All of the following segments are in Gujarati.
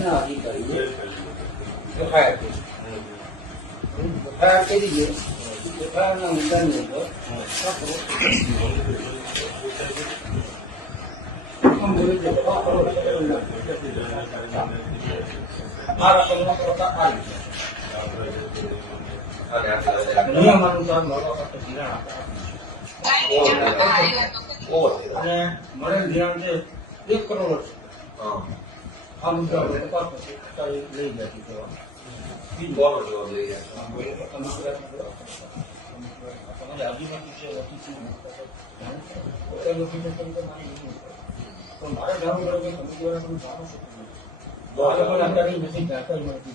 ના અધિકારીએ એફઆઈઆર કરી. એફઆઈઆર કરી દે. એફઆઈઆરના મુદ્દાની અંદર આ રકમનો પ્રકાર આવી છે. નિયમ અનુસાર મળવા માટે ધિરાણ આપે અને મળેલ ધિરાણ છે 1 કરોડ છે. આ મુદ્દા તપાસ લઈ જતી કરવાની. તમારે આદિવાસી છે મારે જાણવું પડે કે તમે દ્વારા તમે જાણો છો નથી જાણકારી મળતી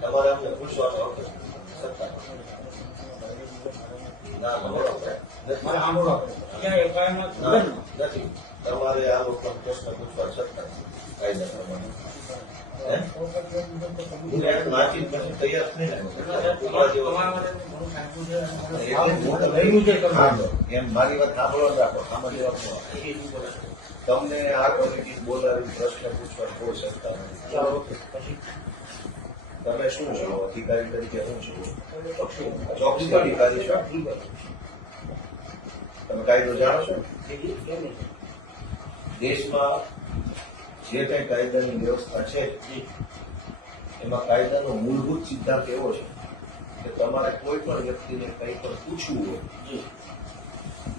તમારે અમને પૂછવાનું નથી. તમારે આ લોકો પ્રશ્ન પૂછવા છતાં કાયદા પ્રમાણે નાખી તૈયાર થઈ એમ મારી વાત સાંભળો રાખો. સામાન્ય વાત તમને આ કમિટી બોલાવી પ્રશ્ન પૂછવા કોઈ શકતા નથી. તમે શું છો અધિકારી તરીકે? શું છો? ચોકસી અધિકારી છો. તમે કાયદો જાણો છો? દેશમાં જે કઈ કાયદાની વ્યવસ્થા છે એમાં કાયદાનો મૂળભૂત સિદ્ધાંત એવો છે કે તમારે કોઈ પણ વ્યક્તિને કંઈ પણ પૂછવું હોય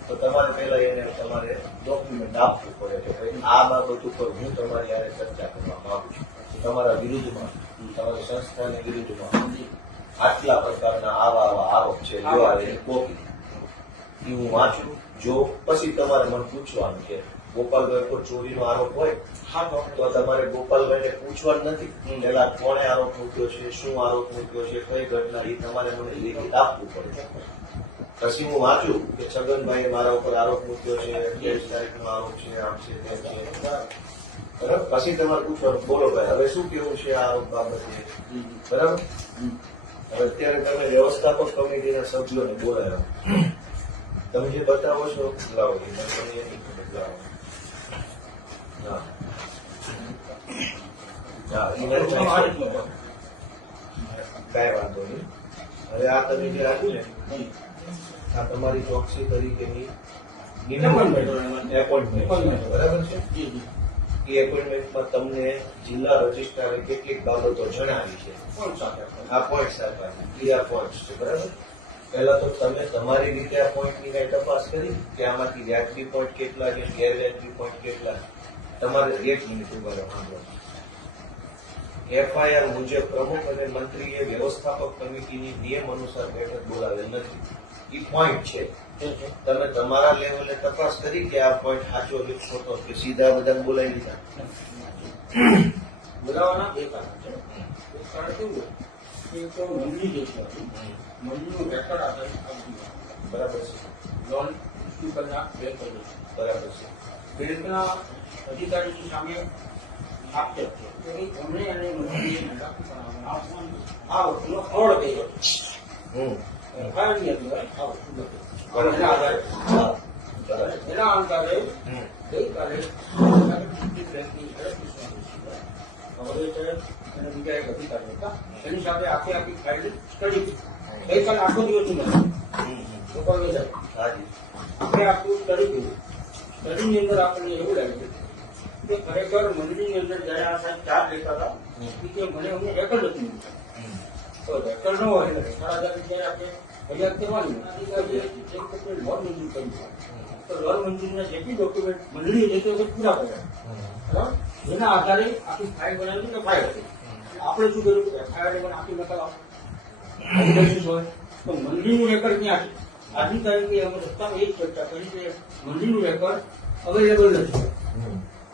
તો તમારે પહેલા એને તમારે ડોક્યુમેન્ટ આપવું પડે કે ભાઈ આ બાબત ઉપર હું તમારી યારે ચર્ચા કરવા માંગુ છું. તમારા વિરુદ્ધમાં, તમારી સંસ્થાની વિરુદ્ધમાં આટલા પ્રકારના આવા આરોપ છે, કોપી એ હું વાંચું જો પછી તમારે મને પૂછવાનું કે ગોપાલભાઈ પર ચોરીનો આરોપ હોય તો તમારે ગોપાલભાઈને પૂછવાનું નથી પેલા કોણે આરોપ મૂક્યો છે, શું આરોપ મૂક્યો છે, કઈ ઘટના, એ તમારે મને લેખિત આપવું પડે. પછી હું વાંચું કે છગનભાઈએ મારા ઉપર આરોપ મૂક્યો છે, 23 તારીખનો આરોપ છે, આમ છે તેમ છે, બરાબર. પછી તમારે પૂછવાનું બોલો ભાઈ હવે શું કેવું છે આ આરોપ બાબતે, બરાબર. હવે અત્યારે તમે વ્યવસ્થાપક કમિટીના સભ્યોને બોલાવ્યા, તમે જે બતાવો છો લાવો તમે બદલાવો. કઈ વાંધો નહીં. હવે આ તમે જે આપ્યું ને આ તમારી ચોકસી તરીકેની એપોઇન્ટમેન્ટ બરાબર છે. એ એપોઇન્ટમેન્ટમાં તમને જિલ્લા રજિસ્ટ્રારે કેટલીક બાબતો જણાવી છે. આ પોઈન્ટ સાથે ક્લિયર પોઈન્ટ છે, બરાબર. પહેલા તો તમે તમારી રીતે આ પોઈન્ટની કઈ તપાસ કરી કે આમાંથી વ્યાજબી પોઈન્ટ કેટલા છે, ગેરવ્યાજબી પોઈન્ટ કેટલા. તમારે 1 મિનિટ ઉભા રહેવાનું. એફઆઈઆર મુજબ પ્રમુખ અને મંત્રીએ વ્યવસ્થાપક કમિટીની નિયમ અનુસાર બેઠક બોલાવેલ નથી. એ પોઈન્ટ છે. તમે તમારા લેવલે તપાસ કરી કે આ પોઈન્ટ સાચો કે ખોટો કે સીધા બધા બોલાવી લીધા? બોલાવાના 2 કારણ છે. એક કારણ કેવું કે તો મંડળી જે છે મંડળીનું રેકોર્ડ આધારિત બરાબર છે. લોન ઇસ્યુ કરનાર બેંક બરાબર છે. બેંકના અધિકારીની સામે આક્ષેપ છે કે એમણે અને મંત્રીએ આ વસ્તુનો ફ્રોડ કર્યો. એના આધારે ગઈકાલે અને બીજા એક અધિકારી હતા એની સાથે આખી ફાઇલ સ્ટડી ગઈકાલે આખો દિવસ આપણે આખું સ્ટડી કર્યું. સ્ટડીની અંદર આપણને એવું લાગ્યું કે ખરેખર મંડળીની અંદર જયારે આ સાહેબ ચાર્જ લેતા હતા કે મને અમને રેકર્ડ નથી મળતા. તો રેકર્ડ ન હોય એટલે જયારે આપણે ફરિયાદ કરવાની લોન મંજૂર કરી તો લોન મંજૂરીના જેટલી ડોક્યુમેન્ટ મંડળીએ જે પૂરા કર્યા, બરાબર. જેના આધારે આખી ફાઇલ બનાવી કે ફાઇલ હતી. આપણે શું કર્યું કે એફઆઈઆર પણ આખી નકલ હોય તો મંડળીનું રેકર્ડ ક્યાં છે? આજની તારીખે અમે રસ્તામાં એ જ ચર્ચા કરી કે મંડળીનું રેકર્ડ અવેલેબલ નથી.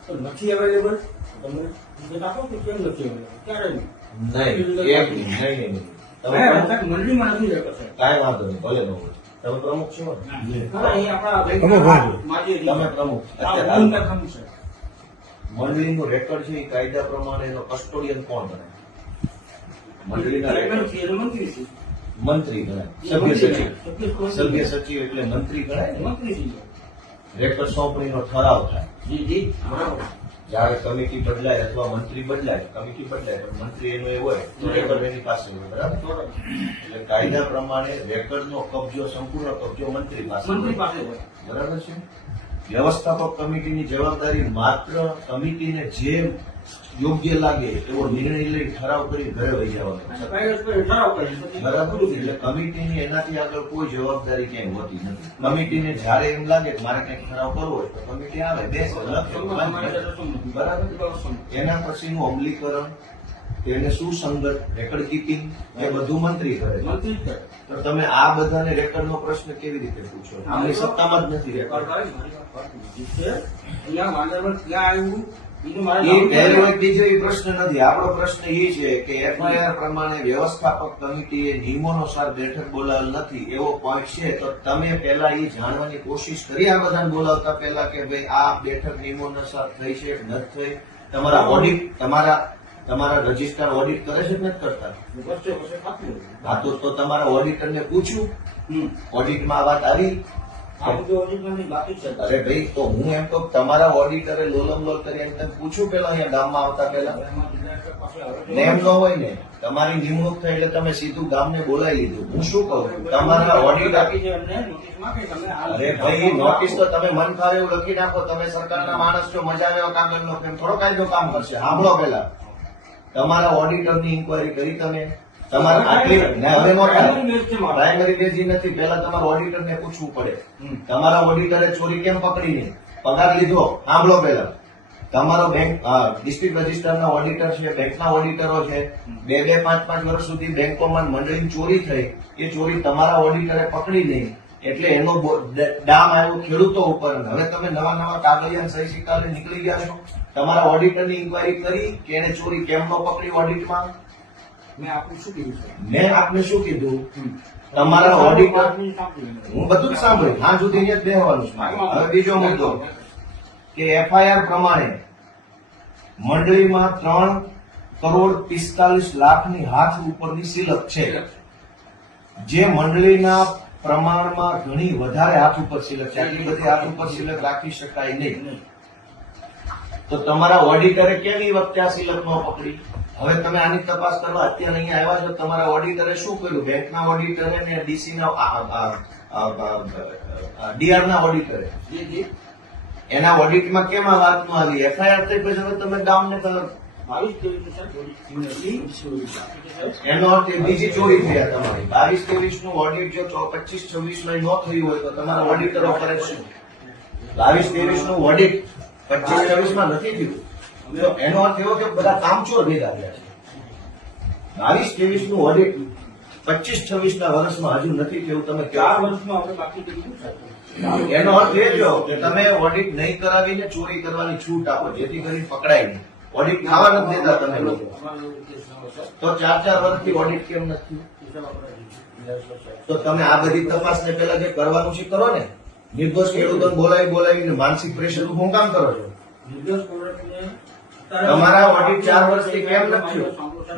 તો નથી અવેલેબલ તમે વિગત આપો કે કેમ નથી અવેલેબલ? ક્યારે નહીં? મંડળીમાં નથી રેકર્ડ. કાંઈ વાંધો નહીં, ભલે ન હોય. તમે પ્રમુખ છો? તમે પ્રમુખ. મંડળીનું રેકોર્ડ છે એ કાયદા પ્રમાણે એનો કસ્ટોડિયન કોણ ગણાય? મંડળીના મંત્રી ગણાય. સભ્ય સચિવ એટલે મંત્રી ગણાય ને. મંત્રી રેકર્ડ સોંપણીનો ઠરાવ થાય. જી જી બરાબર. જયારે કમિટી બદલાય અથવા મંત્રી બદલાય, કમિટી બદલાય પણ મંત્રી એનો એ હોય તો રેકર્ડ એની પાસે હોય. બરાબર. બરાબર. એટલે કાયદા પ્રમાણે રેકર્ડનો કબજો, સંપૂર્ણ કબજો મંત્રી પાસે મંત્રી હોય. પાસે હોય. બરાબર છે. વ્યવસ્થાપક કમિટીની જવાબદારી માત્ર કમિટીને જે યોગ્ય લાગે એવો નિર્ણય લઈ ઠરાવ કરી ઘરે વહી જવાનો. કાયદો પર ઠરાવ કરે છે. બરાબર. એટલે કમિટીની એનાથી આગળ કોઈ જવાબદારી ક્યાંય હોતી નથી. કમિટીને જયારે એમ લાગે કે મારે કંઈક ઠરાવ કરવો હોય તો કમિટી આવે, બેસે, લખે, વાંચે. બરાબર. એના પછીનું અમલીકરણ, તેને સુસંગત રેકર્ડ કીપિંગ એ બધું મંત્રી કરે છે. મંત્રી જ કરે. તો તમે આ બધાને રેકર્ડનો પ્રશ્ન કેવી રીતે પૂછો? આમની સત્તામાં જ નથી રેકર્ડ. અહીંયા વાંદરવન ક્યાં આવ્યું બીજું મારે એ પહેલો એક બીજો એ પ્રશ્ન નથી. આપણો પ્રશ્ન એ છે કે એફઆઈઆર પ્રમાણે વ્યવસ્થાપક કમિટીએ નિયમોનુસાર બેઠક બોલાવેલ નથી એવો પોઈન્ટ છે, તો તમે પહેલા એ જાણવાની કોશિશ કરી આ બધાને બોલાવતા પહેલા કે ભાઈ આ બેઠક નિયમોનુસાર થઈ છે કે નથી થઈ? તમારા ઓડિટ, તમારા રજિસ્ટર ઓડિટ કરે છે કે નથી કરતા? વચ્ચે વચ્ચે ખાતું હોય. હા, તો તમારા ઓડિટરને પૂછ્યું ઓડિટમાં આ વાત આવી? આ બધું ઓરિજિનલની બાકી છે. અરે ભાઈ, તો હું એમ કહું તમારા ઓડિટરે લોલમ લોલ કરી એમ તમે પૂછ્યું પેલા અહીંયા ગામમાં આવતા પહેલા? એમાં ડિરેક્ટર પાસે આવે છે. ને એમ ન હોય ને, તમારી નિમણૂક થઈ એટલે તમે સીધું ગામને બોલાવી લીધું. હું શું કહું છું, તમારા ઓડિટર, બાકી છે એમને નોટિસમાં કે તમે આ અરે ભાઈ નોટિસ તો તમે મન ફાવે એવું લખી નાખો. તમે સરકારના માણસ છો, મજા આવે એવો કાગળનો કેમ થોડો કાયદો કામ કરશે? સાંભળો પેલા, તમારા ઓડિટરની ઇન્કવાયરી કરી તમે? તમારે આટલી ને હવે નો થાય. પ્રાઇમરી બેઝ નથી, પેલા તમારા ઓડિટરને પૂછવું પડે. તમારા ઓડિટરે ચોરી કેમ પકડી નહીં? પગાર લીધો? સાંભળો પેલા, તમારો બેંક ડિસ્ટ્રિક્ટ રજિસ્ટરના ઓડિટર છે, બેંકના ઓડિટરો છે, 2-2, 5-5 વર્ષ સુધી બેંકોમાં મંડળીની ચોરી થઈ, એ ચોરી તમારા ઓડિટરે પકડી નહીં એટલે એનો ડામ આવ્યો ખેડૂતો ઉપર. હવે તમે નવા કાગળિયા સહી સિક્કા લઈને નીકળી ગયા છો. તમારા ઓડિટરની ઇન્કવાયરી કરી કે એને ચોરી કેમ ન પકડી ઓડિટમાં? મેં આપનું શું કીધું છે? મેં આપને શું કીધું? તમારા ઓડિટર, આપનું સાંભળ્યું. હું બધું જ સાંભળ્યું, હા સુધી અહીંયા જ બેહવાનું છે મારે. હવે બીજો મુદ્દો કે એફઆઈઆર પ્રમાણે મંડળીમાં 3,45,00,000ની હાથ ઉપરની સિલક છે, જે મંડળીના પ્રમાણમાં ઘણી વધારે હાથ ઉપર સિલક છે. આટલી બધી હાથ ઉપર સિલક રાખી શકાય નહીં. તો તમારા ઓડિટરે કેમ એ વખતે આ સિલક ન પકડી? હવે તમે આની તપાસ કરવા અત્યારે અહીંયા આવ્યા છો, તમારા ઓડિટરે શું કર્યું? બેંકના ઓડિટરે ને ડીસીના ડીઆરના ઓડિટરે જી જી એના ઓડિટમાં કેમ આ વાત ન આવી? એફઆઈઆર થઈ પછી હવે તમે ગામને 22-23 સર ચોરી એનો અર્થ એ બીજી ચોરી થયા તમારી. 22-23 નું ઓડિટ જો 25-26 માં ન થયું હોય તો તમારા ઓડિટરો કરે શું? 22-23 નું ઓડિટ 25-26 માં નથી થયું તો એનો અર્થ એવો કે બધા કામચોર ભેગા થયા છે. 22-23 નું ઓડિટ 25-26 ના વર્ષમાં હજુ નથી થયું. તમે 4 વર્ષમાં આપણે બાકી કર્યું છે. એનો અર્થ એ થયો કે તમે ઓડિટ નહીં કરાવીને ચોરી કરવાની છૂટ આપો, જેથી કરી પકડાય નહીં. ઓડિટ ખાવા નથી દેતા તમે લોકો. અમારા લોકો કેસ ન હોય, સર. તો 4 વર્ષથી ઓડિટ કેમ નથી? હિસાબ આપણે તો તમે આ બધી તપાસને પેલા જે કરવાનું છે કરો ને. નિર્દોષ ખેડૂતોને બોલાવીને માનસિક પ્રેશર હું કામ કરો છો? નિર્દોષ કોર્ટને તમારા ઓડિટ 4 વર્ષથી કેમ નથી થયું?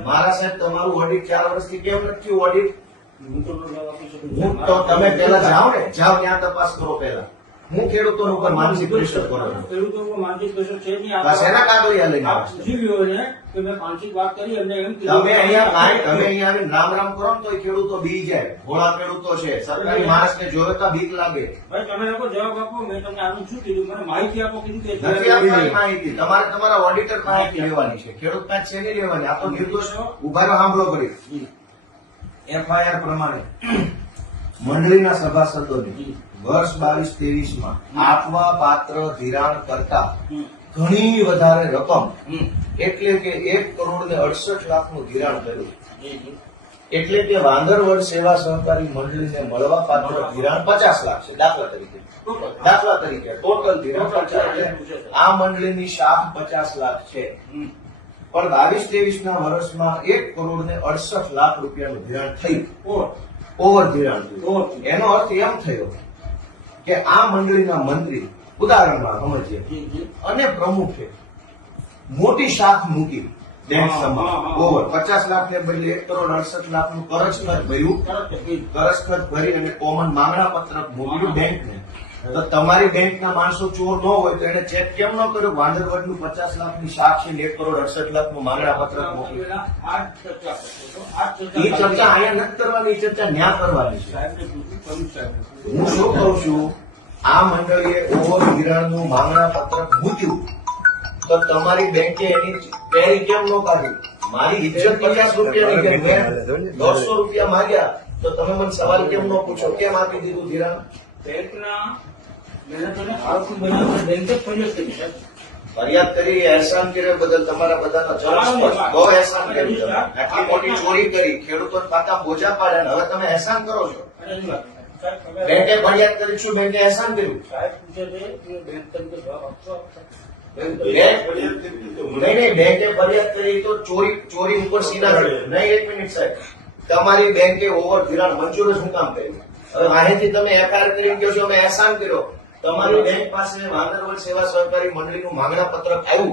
મારા સાહેબ, તમારું ઓડિટ 4 વર્ષથી કેમ નથી થયું ઓડિટ? હું તો જવાબ આપી શકું હું તો તમે પેલા જાઓ ને, જાઓ ત્યાં તપાસ કરો પેલા. હું ખેડૂતો ઉપર માનસિક પ્રેશર કરો છો? ખેડૂતો ઉપર માનસિક પ્રેશર છે નહીં. બસ એના કાગળિયા લઈને આપ આવો છો. પૂછી લ્યો એને કે મેં માનસિક વાત કરી એમને એમ તમે અહીંયા આવીને રામ રામ કરો ને તો ખેડૂતો બી જાય. ભોળા ખેડૂતો છે, સરકારી માણસને જોયો તો બીક લાગે. ભાઈ તમે લોકો જવાબ આપો. મેં તમને આનું શું કીધું? મને માહિતી આપો. કીધું કે નથી આપવાની માહિતી. તમારે તમારા ઓડિટર માહિતી લેવાની છે, ખેડૂત પાસે છે નહીં લેવાની. આ તો નિર્દોષ ઉભા રહો, સાંભળો કરી. એફઆઈઆર પ્રમાણે મંડળીના સભાસદોની વર્ષ 22-23 માં આપવા પાત્ર ધિરાણ કરતા ઘણી વધારે રકમ એટલે કે 1,68,00,000 નું ધિરાણ કર્યું. એટલે કે વાંદરવડ સેવા સહકારી મંડળીને મળવા પાત્ર ધિરાણ 50 લાખ છે. દાખલા તરીકે ટોટલ ધિરાણ 50. આ મંડળીની શાખ 50 લાખ છે, પણ 22-23 ના વર્ષમાં 1,68,00,000 રૂપિયાનું ધિરાણ થયું. ઓવર ધિરાણ થયું. એનો અર્થ એમ થયો કે આ મંડળીના મંત્રી, ઉદાહરણમાં સમજીએ, અને પ્રમુખે મોટી શાખ મૂકી બેંક સમા ઓવર 50 લાખ ને બદલે 1,68,00,000 નું કરજ ખર્ચ ભર્યું. કરજ ખર્ચ ભરી અને કોમન માંગણા પત્રક મોકલ્યું બેંકને તો તમારી બેંકના માણસો ચોર ન હોય તો એને ચેક કેમ ન કર્યો? વાંદરવડનું 50 લાખની શાક છે, 1,68,00,000નું માંગણા પત્રક મોકલ્યું. પેલા આ ચર્ચા કરતો હતો. આ એ ચર્ચા અહીંયા નથી કરવાની, એ ચર્ચા ન્યા કરવાની છે. સાહેબને પૂછ્યું, કમિશનર સાહેબને પૂછ્યું. હું શું કહું છું, આ મંડળીએ ઓવર ધિરાણનું માંગણા પત્રક મૂક્યું તો તમારી બેંકે એની પેરી કેમ ન કાઢી? મારી ઇજ્જત 50 રૂપિયાની કે મેં 150 રૂપિયા માંગ્યા તો તમે મને સવાલ કેમ ન પૂછો? કેમ આપી દીધું ધિરાણ? બેંકના મહેનતોને આરોપી બનાવવા બેંકે ફરિયાદ કરી સાહેબ. ફરિયાદ કરી, અહેસાન કર્યો બદલ તમારા બધાનો જવાબ બહુ અહેસાન કર્યું તમે. આટલી મોટી ચોરી કરી, ખેડૂતો ખાતા બોજા પાડ્યા અને હવે તમે અહેસાન કરો છો. અને એની વાત. સાહેબ, હવે બેંકે ફરિયાદ કરી, શું બેંકે અહેસાન કર્યું? સાહેબ પૂછે છે કે બેંક તરીકે જવાબ આપશો? નહીં, બેંકે ફરિયાદ કરી તો ચોરી ઉપર સીધા નહીં. એક મિનિટ સાહેબ, તમારી બેંકે ઓવર ધિરાણ મંજૂર જ હું કામ કર્યું? હવે અહીંથી તમે એફઆઈઆર કરી કહો છો અમે અહેસાન કર્યો. તમારી બેંક પાસે વાંદરવડ સેવા સહકારી મંડળીનું માંગણા પત્રક આવ્યું.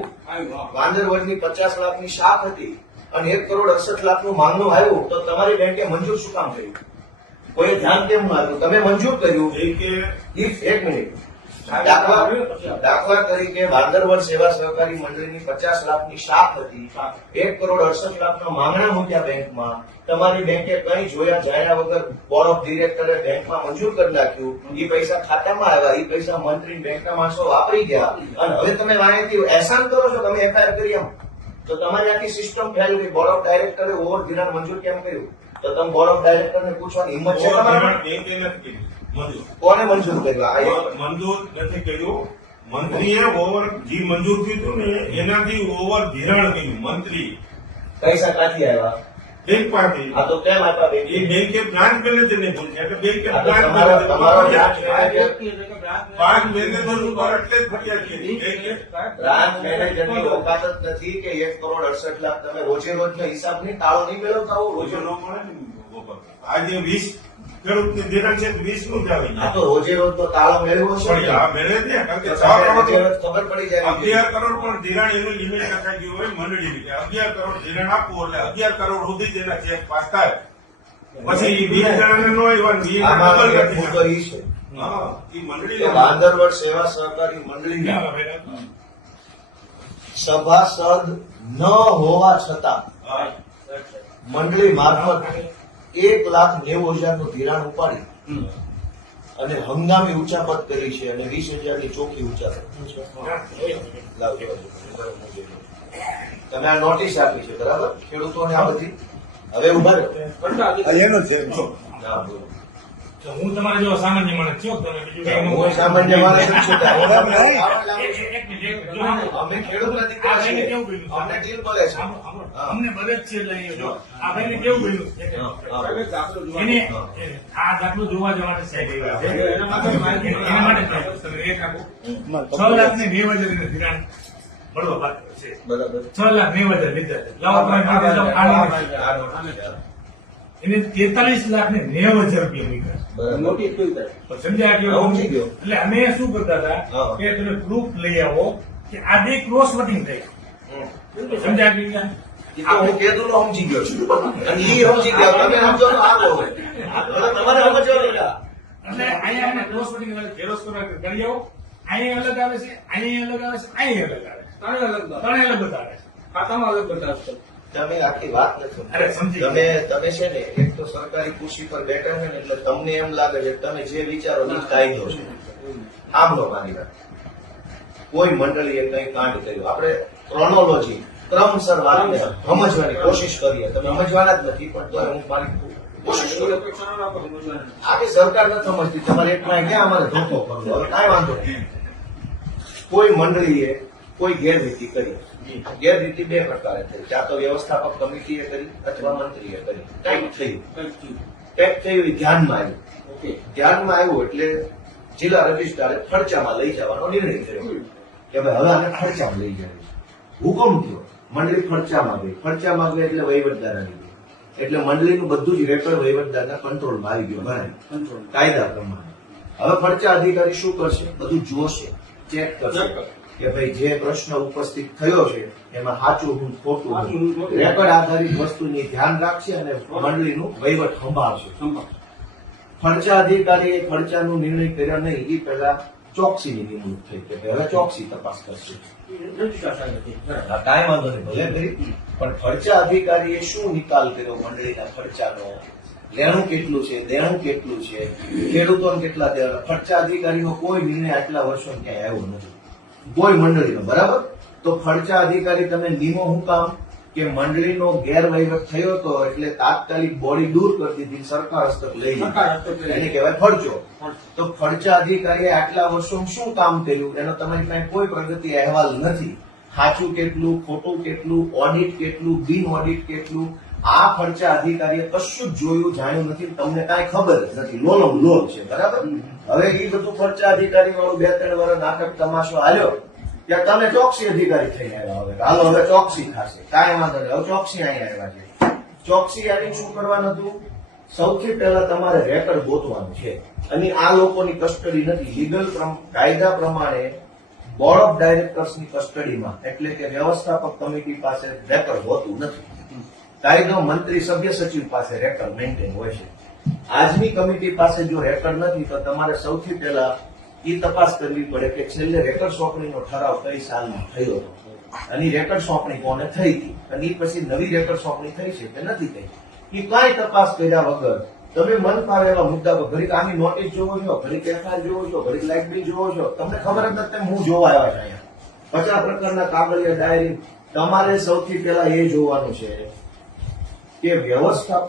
વાંદરવડની 50 લાખની શાખ હતી અને 1,68,00,000નું માંગણું આવ્યું તો તમારી બેંકે મંજૂર શું કામ કર્યું? કોઈ ધ્યાન કેમ ન આવ્યું? તમે મંજૂર કર્યું. એક મિનિટ, દાખલા તરીકે વાંદરવડ સેવા સહકારી મંડળીની 50 લાખની શાખ હતી, 1,68,00,000નો માંગણા મૂક્યા બેંકમાં. તમારી બેંકે કઈ જોયા જાણ્યા વગર બોર્ડ ઓફ ડિરેક્ટરે બેંકમાં મંજૂર કરી નાખ્યું. એ પૈસા ખાતામાં આવ્યા, એ પૈસા મંત્રી બેંકના માણસો વાપરી ગયા અને હવે તમે વાંહેથી અહેસાન કરો છો. તમે એફઆઈઆર કરી એમ તો તમારી આખી સિસ્ટમ ફેલ ગઈ. બોર્ડ ઓફ ડાયરેક્ટરે ઓવર ધિરાણ મંજૂર કેમ કર્યું? તો તમે બોર્ડ ઓફ ડાયરેક્ટરને પૂછવાની હિંમત છે તમારી? કોને મંજૂર કર્યું? મંજૂર નથી કર્યું. મંત્રીએ ઓવર જે મંજૂર થયું હતું ને એનાથી ઓવર ધિરાણ કર્યું મંત્રી પૈસા ક્યાંથી આવ્યા? બેંક પાસેથી. આ તો કેમ આપ્યા બેંકે? એ બેંકે બ્રાન્ચ મેનેજરને પૂછ્યા એટલે બેંકે આ તો બ્રાન્ચ તમારો બ્રાન્ચ મેનેજર ઉપર એટલે જ ફરિયાદ કરી બેંકે. મેનેજરની ઓકાત જ નથી કે 1,68,00,000 તમે રોજે રોજનો હિસાબ નહીં, તાળો નહીં મેળવતા હો રોજે રોજો ન મળે ને ઉપર. આજે 20 ખેડૂતને ધિરાણ છે 20 નું જ આવી આ તો રોજે રોજનો તાળો મેળવો છે પણ આ મેળે જ ને કારણ કે તો 6 તમને કરોડ રોજે રોજ ખબર પડી જાય 11 કરોડ પણ ધિરાણ એનું લિમિટ નખાઈ ગયું હોય મંડળી કે 11 કરોડ ધિરાણ આપવું એટલે 11 કરોડ સુધી જ એના ચેક પાસ થાય. પછી 20 જણાને નો આવ્યા 20 આમાં ડબલ એક નથી. મુદ્દો ઈ છે હા એ મંડળી કે વાંદરવડ સેવા સહકારી મંડળીના સભાસદ ન હોવા છતાં મંડળી મારફત 1,90,000નું ધિરાણ ઉપાડી અને હંગામી ઉચાપત કરી છે અને 20,000ની ચોખ્ખી ઉચાપત. લાવજો. તમે આ નોટિસ આપી છે બરાબર ખેડૂતોને આ બધી. હવે ઉભા રહો. હા, બોલો. હું તમારા જેવો સામાન્ય માણસ છું. તમે બીજું કઈ હું સામાન્ય માણસ જ છું. અમે ખેડૂત નથી આ ભાઈને કેવું બન્યું? અમને ડીલ મળે છે. અમને બધે જ છે એટલે જો આ ભાઈને કેવું બન્યું? એને આ દાખલો જોવા જવાને સાહેબ આવ્યા છે. એના માટે તમે એક આપો 6,90,000 ધિરાણ મળવા બાકી છે. બરાબર. 6,90,000 લીધા છે. લાવો તમે માટે જાઓ, આ એને 43,90,000 રૂપિયા મૂક્યા. બરાબર. નોટિસ કેવી થાય? પણ સમજ્યા કે હા, સમજી ગયો. એટલે અમે શું કરતા હતા હા. કે તમે પ્રૂફ લઈ આવો કે આ બે ક્રોસ વોટિંગ થઈ સમજ્યા કે એ તો હું કીધું તો સમજી ગયો છું અને ઈ સમજી ગયા. તમે સમજો તો આગળ હોય. હવે તમારે સમજવાનું છે. એટલે અહીંયા એને ક્રોસ વોટિંગ ઝેરોસ કરી આવો. અહીંયા અલગ આવે છે, અહીંયા અલગ આવે છે, અહીંયા અલગ આવે છે. ત્રણેય અલગ બતાવે. ત્રણે અલગ બતાવે છે. ખાતામાં અલગ બતાવશે. તમે આખી વાત નથી અરે, સમજી તમે તમે છે ને એક તો સરકારી ખુરશી પર બેઠા છે ને એટલે તમને એમ લાગે છે કે તમે જે વિચારો એ જ કાયદો છે. આમ નો માની વાત. કોઈ મંડળીએ કઈ કાંડ કર્યું આપણે ક્રોનોલોજી ક્રમસર વાતને સમજવાની કોશિશ કરીએ. તમે સમજવાના જ નથી પણ તો હું મારી કોશિશ કરું. અપેક્ષા ન રાખો તો મજા નહીં. આખી સરકાર નથી સમજતી. તમારે એટલા ક્યાં અમારે ધોકો કરવો? હવે કાંઈ વાંધો નહીં. કોઈ મંડળીએ કોઈ ગેરરીતિ કરી. ગેરરીતિ બે પ્રકારે થઈ. કાં તો વ્યવસ્થાપક કમિટીએ કરી અથવા મંત્રીએ કરી. કંઈક થયું. કંઈક થયું એ ધ્યાનમાં આવ્યું. ઓકે. ધ્યાનમાં આવ્યું એટલે જિલ્લા રજિસ્ટ્રારે ખર્ચામાં લઈ જવાનો નિર્ણય કર્યો કે ભાઈ હવે આને ખર્ચામાં લઈ જાય. હુકમ થયો મંડળી ખર્ચામાં ગઈ. ખર્ચામાં ગઈ એટલે વહીવટદાર આવી ગયો. એટલે મંડળીનું બધું જ રેકર્ડ વહીવટદારના કંટ્રોલમાં આવી ગયો ભરાય કંટ્રોલ. કાયદા પ્રમાણે. હવે ખર્ચા અધિકારી શું કરશે? બધું જોશે, ચેક કરશે કે ભાઈ જે પ્રશ્ન ઉપસ્થિત થયો છે એમાં સાચું હું ખોટું હું. રેકર્ડ આધારિત વસ્તુની ધ્યાન રાખશે અને મંડળીનું વહીવટ સંભાળશે. સંભાળ. ખર્ચા અધિકારીએ ખર્ચાનો નિર્ણય કર્યા નહીં એ પહેલા ચોકસીની નિમણૂક થઈ કે હવે ચોકસી તપાસ કરશે. રજિસ્ટ્રાર સાહેબ હતી. બરાબર. આ કાંઈ વાંધો નહીં, ભલે કરી, પણ ખર્ચા અધિકારીએ શું નિકાલ કર્યો મંડળીના ખર્ચાનો? લેણું કેટલું છે, દેણું કેટલું છે, ખેડૂતોને કેટલા દેવા? ખર્ચા અધિકારીનો કોઈ નિર્ણય આટલા વર્ષો ક્યાંય આવ્યો નથી કોઈ મંડળીનો. બરાબર? તો ખર્ચા અધિકારી તમે નિમો હું કામ કે મંડળીનો ગેરવહીવટ થયો હતો એટલે તાત્કાલિક બોડી દૂર કરી દીધી, સરકાર હસ્તક લઈ સરકાર હસ્તક લીધી, લઈ એને કહેવાય ખર્ચો. તો ખર્ચા અધિકારીએ આટલા વર્ષોમાં શું કામ કર્યું એનો તમારી પાસે કોઈ પ્રગતિ અહેવાલ નથી. સાચું કેટલું, ખોટું કેટલું, ઓડિટ કેટલું, બિન ઓડિટ કેટલું, આ ખર્ચા અધિકારીએ કશું જ જોયું જાણ્યું નથી, તમને કાંઈ ખબર જ નથી. લોનો લોન છે. બરાબર? હવે એ બધું ખર્ચા અધિકારી વાળું 2-3 વર્ષ નાટક તમાશો હાલ્યો ત્યાં તમે ચોકસી અધિકારી થઈને આવ્યા. હવે હાલો હવે ચોકસી થશે, કાંઈ વાંધો નહીં, હવે ચોકસી અહીંયા આવ્યા છે. ચોકસી આવીને શું કરવાનું હતું? સૌથી પહેલા તમારે રેકર્ડ ગોતવાનું છે અને આ લોકોની કસ્ટડી નથી. લીગલ કાયદા પ્રમાણે બોર્ડ ઓફ ડાયરેક્ટર્સની કસ્ટડીમાં એટલે કે વ્યવસ્થાપક કમિટી પાસે રેકર્ડ હોતું નથી. કાયદો મંત્રી સભ્ય સચિવ પાસે રેકર્ડ મેન્ટેન હોય છે. આજની કમિટી પાસે જો રેકર્ડ નથી તો તમારે સૌથી પહેલા એ તપાસ કરવી પડે કે છેલ્લે રેકર્ડ સોંપણીનો ઠરાવ કઈ સાલમાં થયો હતો અને રેકર્ડ સોંપણી કોને થઈ હતી અને એ પછી નવી રેકર્ડ સોંપણી થઈ છે કે નથી થઈ. એ કાંઈ તપાસ કર્યા વગર તમે મન ફાવે એવા મુદ્દા પર ઘડીક આની નોટિસ જોવો છો, ઘડીક એફઆઈઆર જોવો છો, ઘડીક લાઇટ બિલ જોવો છો, તમને ખબર જ નથી હું જોવા આવ્યા છે અહીંયા 50 પ્રકારના કાગળિયા ડાયરી. તમારે સૌથી પહેલા એ જોવાનું છે કે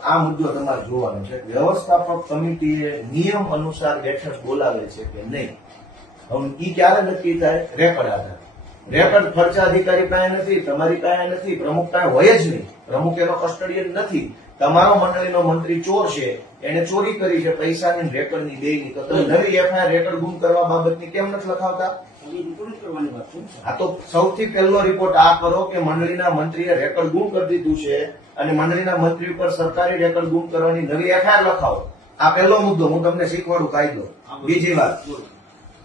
આ મુદ્દો તમારે જોવાનો છે. વ્યવસ્થાપક કમિટીએ નિયમ અનુસાર બેઠક બોલાવે છે કે નહીં. હવે ઈ ક્યારે નક્કી થાય? રેકર્ડ આધાર. રેકર્ડ ખર્ચા અધિકારી પાસે નથી, તમારી પાસે નથી, પ્રમુખ પાસે હોય જ નહીં. પ્રમુખ એનો કસ્ટડીયન નથી. તમારો મંડળીનો મંત્રી ચોર છે, એને ચોરી કરી છે પૈસાની રેકર્ડની બેયની, તો તમે નવી એફઆઈઆર રેકર્ડ ગુમ કરવા બાબતની કેમ નથી લખાવતા? કરવાની વાત છે. આ તો સૌથી પહેલો રિપોર્ટ આ કરો કે મંડળીના મંત્રીએ રેકર્ડ ગુમ કરી દીધું છે અને મંડળીના મંત્રી ઉપર સરકારી રેકર્ડ ગુમ કરવાની નવી એફઆઈઆર લખાવો. આ પહેલો મુદ્દો હું તમને શીખવાડું કાયદો. બીજી વાત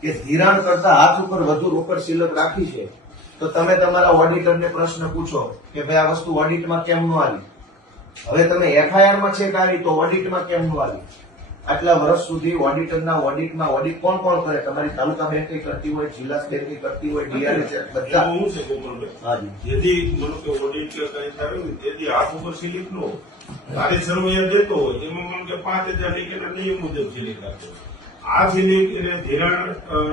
કે ધિરાણ કરતા હાથ ઉપર વધુ રોકડ સિલક રાખી છે તો તમે તમારા ઓડિટરને પ્રશ્ન પૂછો કે ભાઈ આ વસ્તુ ઓડિટમાં કેમ ન આવી? હવે તમે એફઆઈઆરમાં છે કે આવી તો ઓડિટમાં કેમ ન આવી? આટલા વર્ષ સુધી ઓડિટરના ઓડિટમાં ઓડિટ કોણ કોણ કરે? તમારી તાલુકા બેંક કરતી હોય, જિલ્લા બેંક કરતી હોય, ડીઆરએસ બધા. હું છે ગોપાલભાઈ, હાજી. જેથી મને કે ઓડિટ કે કઈ થાય ને તેથી હાથ ઉપર સિલિપ નો તારે સર્વેયર દેતો હોય એમાં મને કે 5000 ની કે નિયમ મુજબ સિલિપ રાખે. આ સિલિપ એને ધિરાણ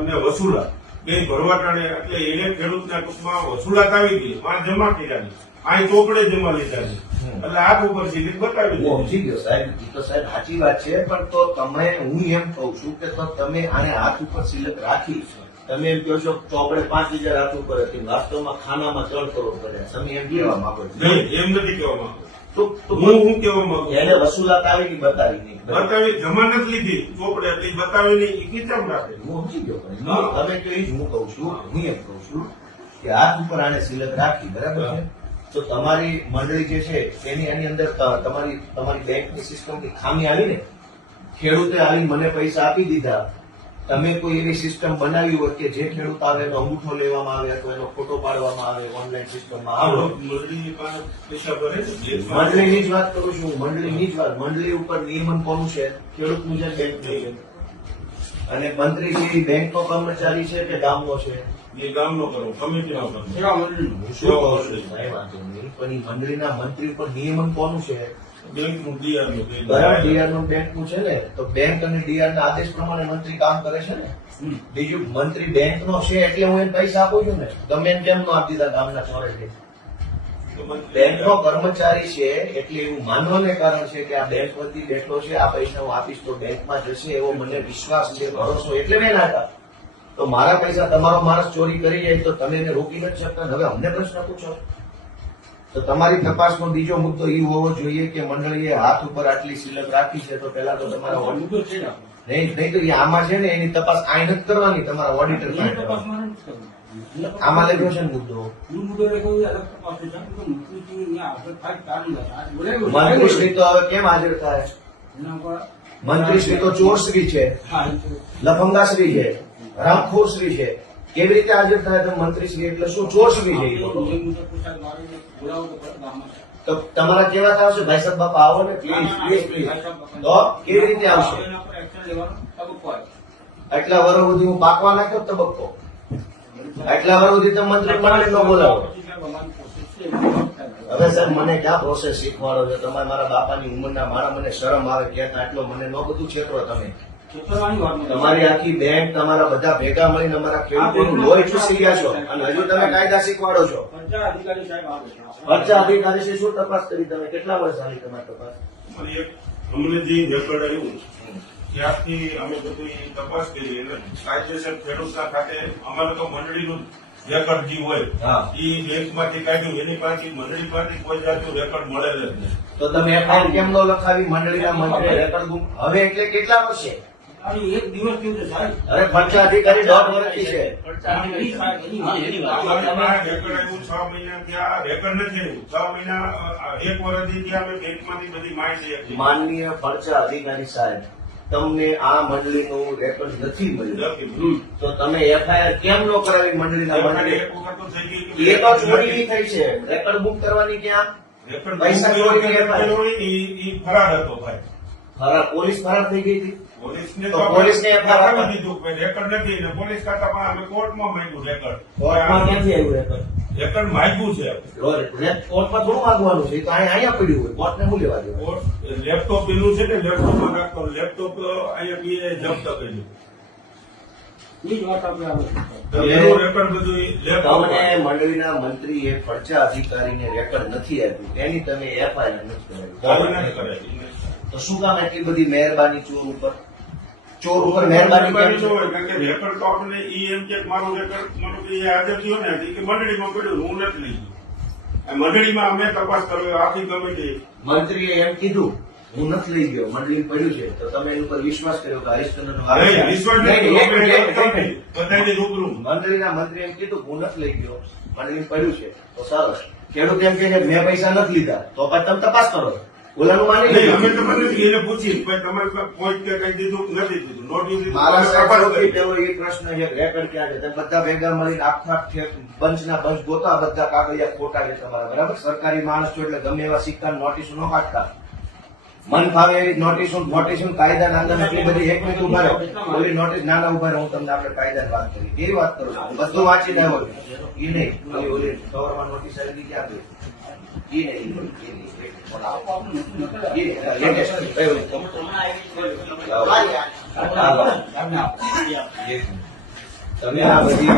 ને વસૂલાત બે ભરવાટાણે એટલે એને ખેડૂતના ટૂંકમાં વસૂલાત આવી ગઈ, આ જમા કર્યાની, આ ચોપડે જમા લીધાની, એટલે હાથ ઉપર સિલિપ બતાવી હું સમજી ગયો સાહેબ, એ તો સાહેબ સાચી વાત છે, પણ તો તમે હું એમ કહું છું કે તો તમે આને હાથ ઉપર સિલક રાખી, તમે એમ કહો છો ચોપડે 5000 હાથ ઉપર હતી, વાસ્તવમાં ખાનામાં 3 કરોડ કર્યા, તમે એમ કહેવા માંગો છો? નહીં, એમ નથી કહેવા માંગુ. તો હું કહેવા માંગુ એને વસૂલાત આવી કે બતાવી નહીં? બતાવી જમાનત લીધી ચોપડે એટલે બતાવી નહીં એ કેમ રાખે? હું સમજી ગયો, પણ તમે કહો એ જ હું કહું છું. હું એમ કહું છું કે હાથ ઉપર આને સિલક રાખી, બરાબર છે, તો તમારી મંડળી જે છે એની અંદર તમારી બેંકની સિસ્ટમની ખામી આવી ને, ખેડૂતે આવી મને પૈસા આપી દીધા, તમે કોઈ એવી સિસ્ટમ બનાવી હોય કે જે ખેડૂત આવે એનો અંગૂઠો લેવામાં આવે અથવા એનો ફોટો પાડવામાં આવે ઓનલાઈન સિસ્ટમમાં આવે? મંડળીની પાસે પૈસા ભરે છે. મંડળીની જ વાત કરું છું, મંડળીની જ વાત. મંડળી ઉપર નિયમન કોનું છે? ખેડૂતનું છે, બેંકનું છે. અને મંત્રી જે બેંકનો કર્મચારી છે કે ગામનો છે? એ ગામનો કરો, કમિટીનો કરો. સેવા મંડળીનું. શું કહું છું? કાંઈ વાંધો નહીં, પણ એ મંડળીના મંત્રી ઉપર નિયમન કોનું છે? બેંકનું ડીઆરનું બરાબર, ડીઆરનું બેંકનું છે ને, તો બેંક અને ડીઆર ના આદેશ પ્રમાણે મંત્રી કામ કરે છે ને. બીજું મંત્રી બેંકનો છે એટલે હું એને પૈસા આપું છું ને, ગમે એને કેમ નો આપી દીધા ગામના ચોરે? બેંકનો કર્મચારી છે એટલે એવું માનવાને કારણ છે કે આ બેંક વતી બેઠો છે, આ પૈસા હું આપીશ તો બેંકમાં જશે એવો મને વિશ્વાસ છે, ભરોસો, એટલે મેં ના હતા. તો મારા પૈસા તમારો માણસ ચોરી કરી જાય તો તમે એને રોકી નથી શકતા. હવે અમને પ્રશ્ન પૂછો તો તમારી તપાસનો બીજો મુદ્દો એ હોવો જોઈએ કે મંડળીએ હાથ ઉપર આટલી સિલક રાખી છે તો પેલા તો તમારા મુદ્દો છે ને આપણો. નહીં તો એ આમાં છે ને એની તપાસ આ નથી કરવાની, તમારા ઓડિટર એની તપાસમાં નથી કરવું. આમાં લખ્યો છે ને મુદ્દો. હું મુદ્દો લખ્યો છે, અલગ તપાસ છે. કારણ કે મંત્રીશ્રી અહીંયા આપણે ખાલી ચાલુ હતા. આજ બોલાવ્યો. મંત્રીશ્રી તો હવે કેમ હાજર થાય? એના પર મંત્રીશ્રી તો ચોરશ્રી છે, હા, એ તો લફંગાશ્રી છે, હરામખોરશ્રી છે, કેવી રીતે હાજર થાય તમે મંત્રી શ્રી એટલે શું ચોરસવી છે એ બોલો. એ મુજબ પૂછાય મારીને બોલાવો તો ખરા ગામમાં. તો તમારા કેવા આવશે ભાઈ સાહેબ બાપા આવો ને પ્લીઝ પ્લીઝ પ્લીઝ. તો કેવી રીતે આવશે? એના પર એક્શન લેવાનો તબક્કો આવે. આટલા વર્ષ સુધી હું પાકવા નાખ્યો તબક્કો. આટલા વર્ષ સુધી તમે મંત્રી મંડળી ન બોલાવો. પછી સાહેબ અમારી કોશિશ છે એવી થાય. હવે સર મને ક્યાં પ્રોસેસ શીખવાડો છો તમે? મારા બાપાની ઉંમરના મારા મને શરમ આવે ક્યાં આટલો મને ન બધું છેતરો તમે. છેતરવાની વાત નથી. તમારી આખી બેંક તમારા બધા ભેગા મળીને અમારા ખેડૂતોનું લોહી ચૂસી ગયા છો અને હજુ તમે કાયદા શીખવાડો છો. પંચાયત અધિકારી સાહેબ આવે છે. પંચાયત અધિકારી છે શું તપાસ કરી તમે? કેટલા વર્ષ ચાલી તમારી તપાસ? અને એક અમને જે રેકોર્ડ આવ્યું ત્યારથી અમે બધી તપાસ કરી અને કાયદેસર ખેડૂતના ખાતે અમારે તો મંડળીનું રેકોર્ડ જે હોય હા. એ બેંકમાંથી કાઢ્યું એની પાસે મંડળી પાસે કોઈ જાતનું રેકોર્ડ મળે જ નહીં. તો તમે એફઆઈઆર કેમ ન લખાવી? મંડળીના મંત્રી રેકર્ડ ગુમ હવે એટલે કેટલા વર્ષે? અને એક દિવસ કેવું છે સાહેબ? અરે પંચાયત અધિકારી 1.5 વર્ષથી છે. એની સાહેબ, એની વાત. અમારે પાસે રેકોર્ડ આવ્યું 6 મહિના ત્યાં રેકોર્ડ નથી આવ્યું 6 મહિના 1 વર્ષથી ત્યાં અમે બેંકમાંથી બધી માહિતી આપી. માનનીય પંચાયત અધિકારી સાહેબ, તમને આ મંડળીનું રેકોર્ડ નથી મળ્યું નથી. તો તમે એફઆઈઆર કેમ ન કરાવી મંડળીના મંત્રી? એક વખત તો થઈ ગઈ એ તો ચોરી થઈ છે. રેકર્ડ બુક કરવાની ક્યાં? રેકોર્ડ પૈસા ચોરીની કરેલો હોય ને ઈ ફરાર હતો ભાઈ. પોલીસ ફરાર થઈ ગઈ હતી. પોલીસને તો પોલીસને FIR આપી દીધું કે રેકોર્ડ નથી ને પોલીસ ખાતા પણ અમે કોર્ટમાં માંગ્યું રેકોર્ડ. કોર્ટમાં ક્યાંથી આવ્યું રેકર્ડ? રેકોર્ડ માંગ્યું છે. કોર્ટમાં થોડું માંગવાનું છે? એ તો અહીંયા પડ્યું હોય. કોર્ટને શું લેવા દેવાનું? કોર્ટ લેપટોપ એનું છે ને લેપટોપમાં નાખતો લેપટોપ અહીંયા બીએ જપ્ત કર્યું. એ જ વાત આપણે આવે છે. તો એનું રેકોર્ડ બધું લેપટોપ તમને મંડળીના મંત્રીએ પંચાયત અધિકારીને રેકર્ડ નથી આપ્યું એની તમે એફઆઈઆર નથી નથી કરાવી. કરેલી. તો શું કામ એટલી બધી મહેરબાની ચોર ઉપર? ચોર ઉપર મહેરબાની કેમ છે? કારણ કે રેકોર્ડ તો આપણને ઈ એમ કે મારું રેકોર્ડ મારું કે હાજર થયો ને ઈ કે મંડળીમાં પડ્યું હું નથી લઈ ગયો. આ મંડળીમાં અમે તપાસ કર્યો આખી કમિટી મંત્રીએ એમ કીધું હું નથી લઈ ગયો, મંડળી પડ્યું છે. તો તમે એની ઉપર વિશ્વાસ કર્યો કે હરીશચંદ્રનો આરોપ છે. વિશ્વાસ નહીં, નથી. એક મિનિટ, એક મિનિટ. બધાની રૂબરૂ મંત્રીના મંત્રી એમ કીધું હું નથી લઈ ગયો, મંડળી પડ્યું છે. તો સરસ. ખેડૂત એમ કહે છે મેં પૈસા નથી લીધા, તો પછી તમે તપાસ કરો. ઓલાનું માની નહીં, અમે લીધું. તો એને પૂછી ભાઈ તમારે પોઈન્ટ કે કઈ દીધું કે નથી દીધું નોટિસ દીધું મારા અમે સાહેબ તપાસ સૌથી કરી. પહેલો એ પ્રશ્ન છે રેકર્ડ ક્યાં છે? તમે બધા ભેગા મળીને આખા બંચના બંચ ગોતા, બધા કાગળિયા ખોટા છે તમારા, બરાબર? સરકારી માણસ છો એટલે ગમે એવા સિક્કા નોટિસો ન કાઢતા. મન ફાવે એવી નોટિસો કાયદાના અંદર એટલી બધી એક મિનિટ ઉભા રહો. ઓલી નોટિસ નાના ઉભા રહો, હું તમને આપણે કાયદાની વાત કરી. કેવી વાત કરું છું? હું બધું વાંચીને આવ્યો છું. એ નહીં ઓલી કવરમાં નોટિસ આવી ક્યાં ગઈ? એ નહીં, એ નહીં. તમે આ બધી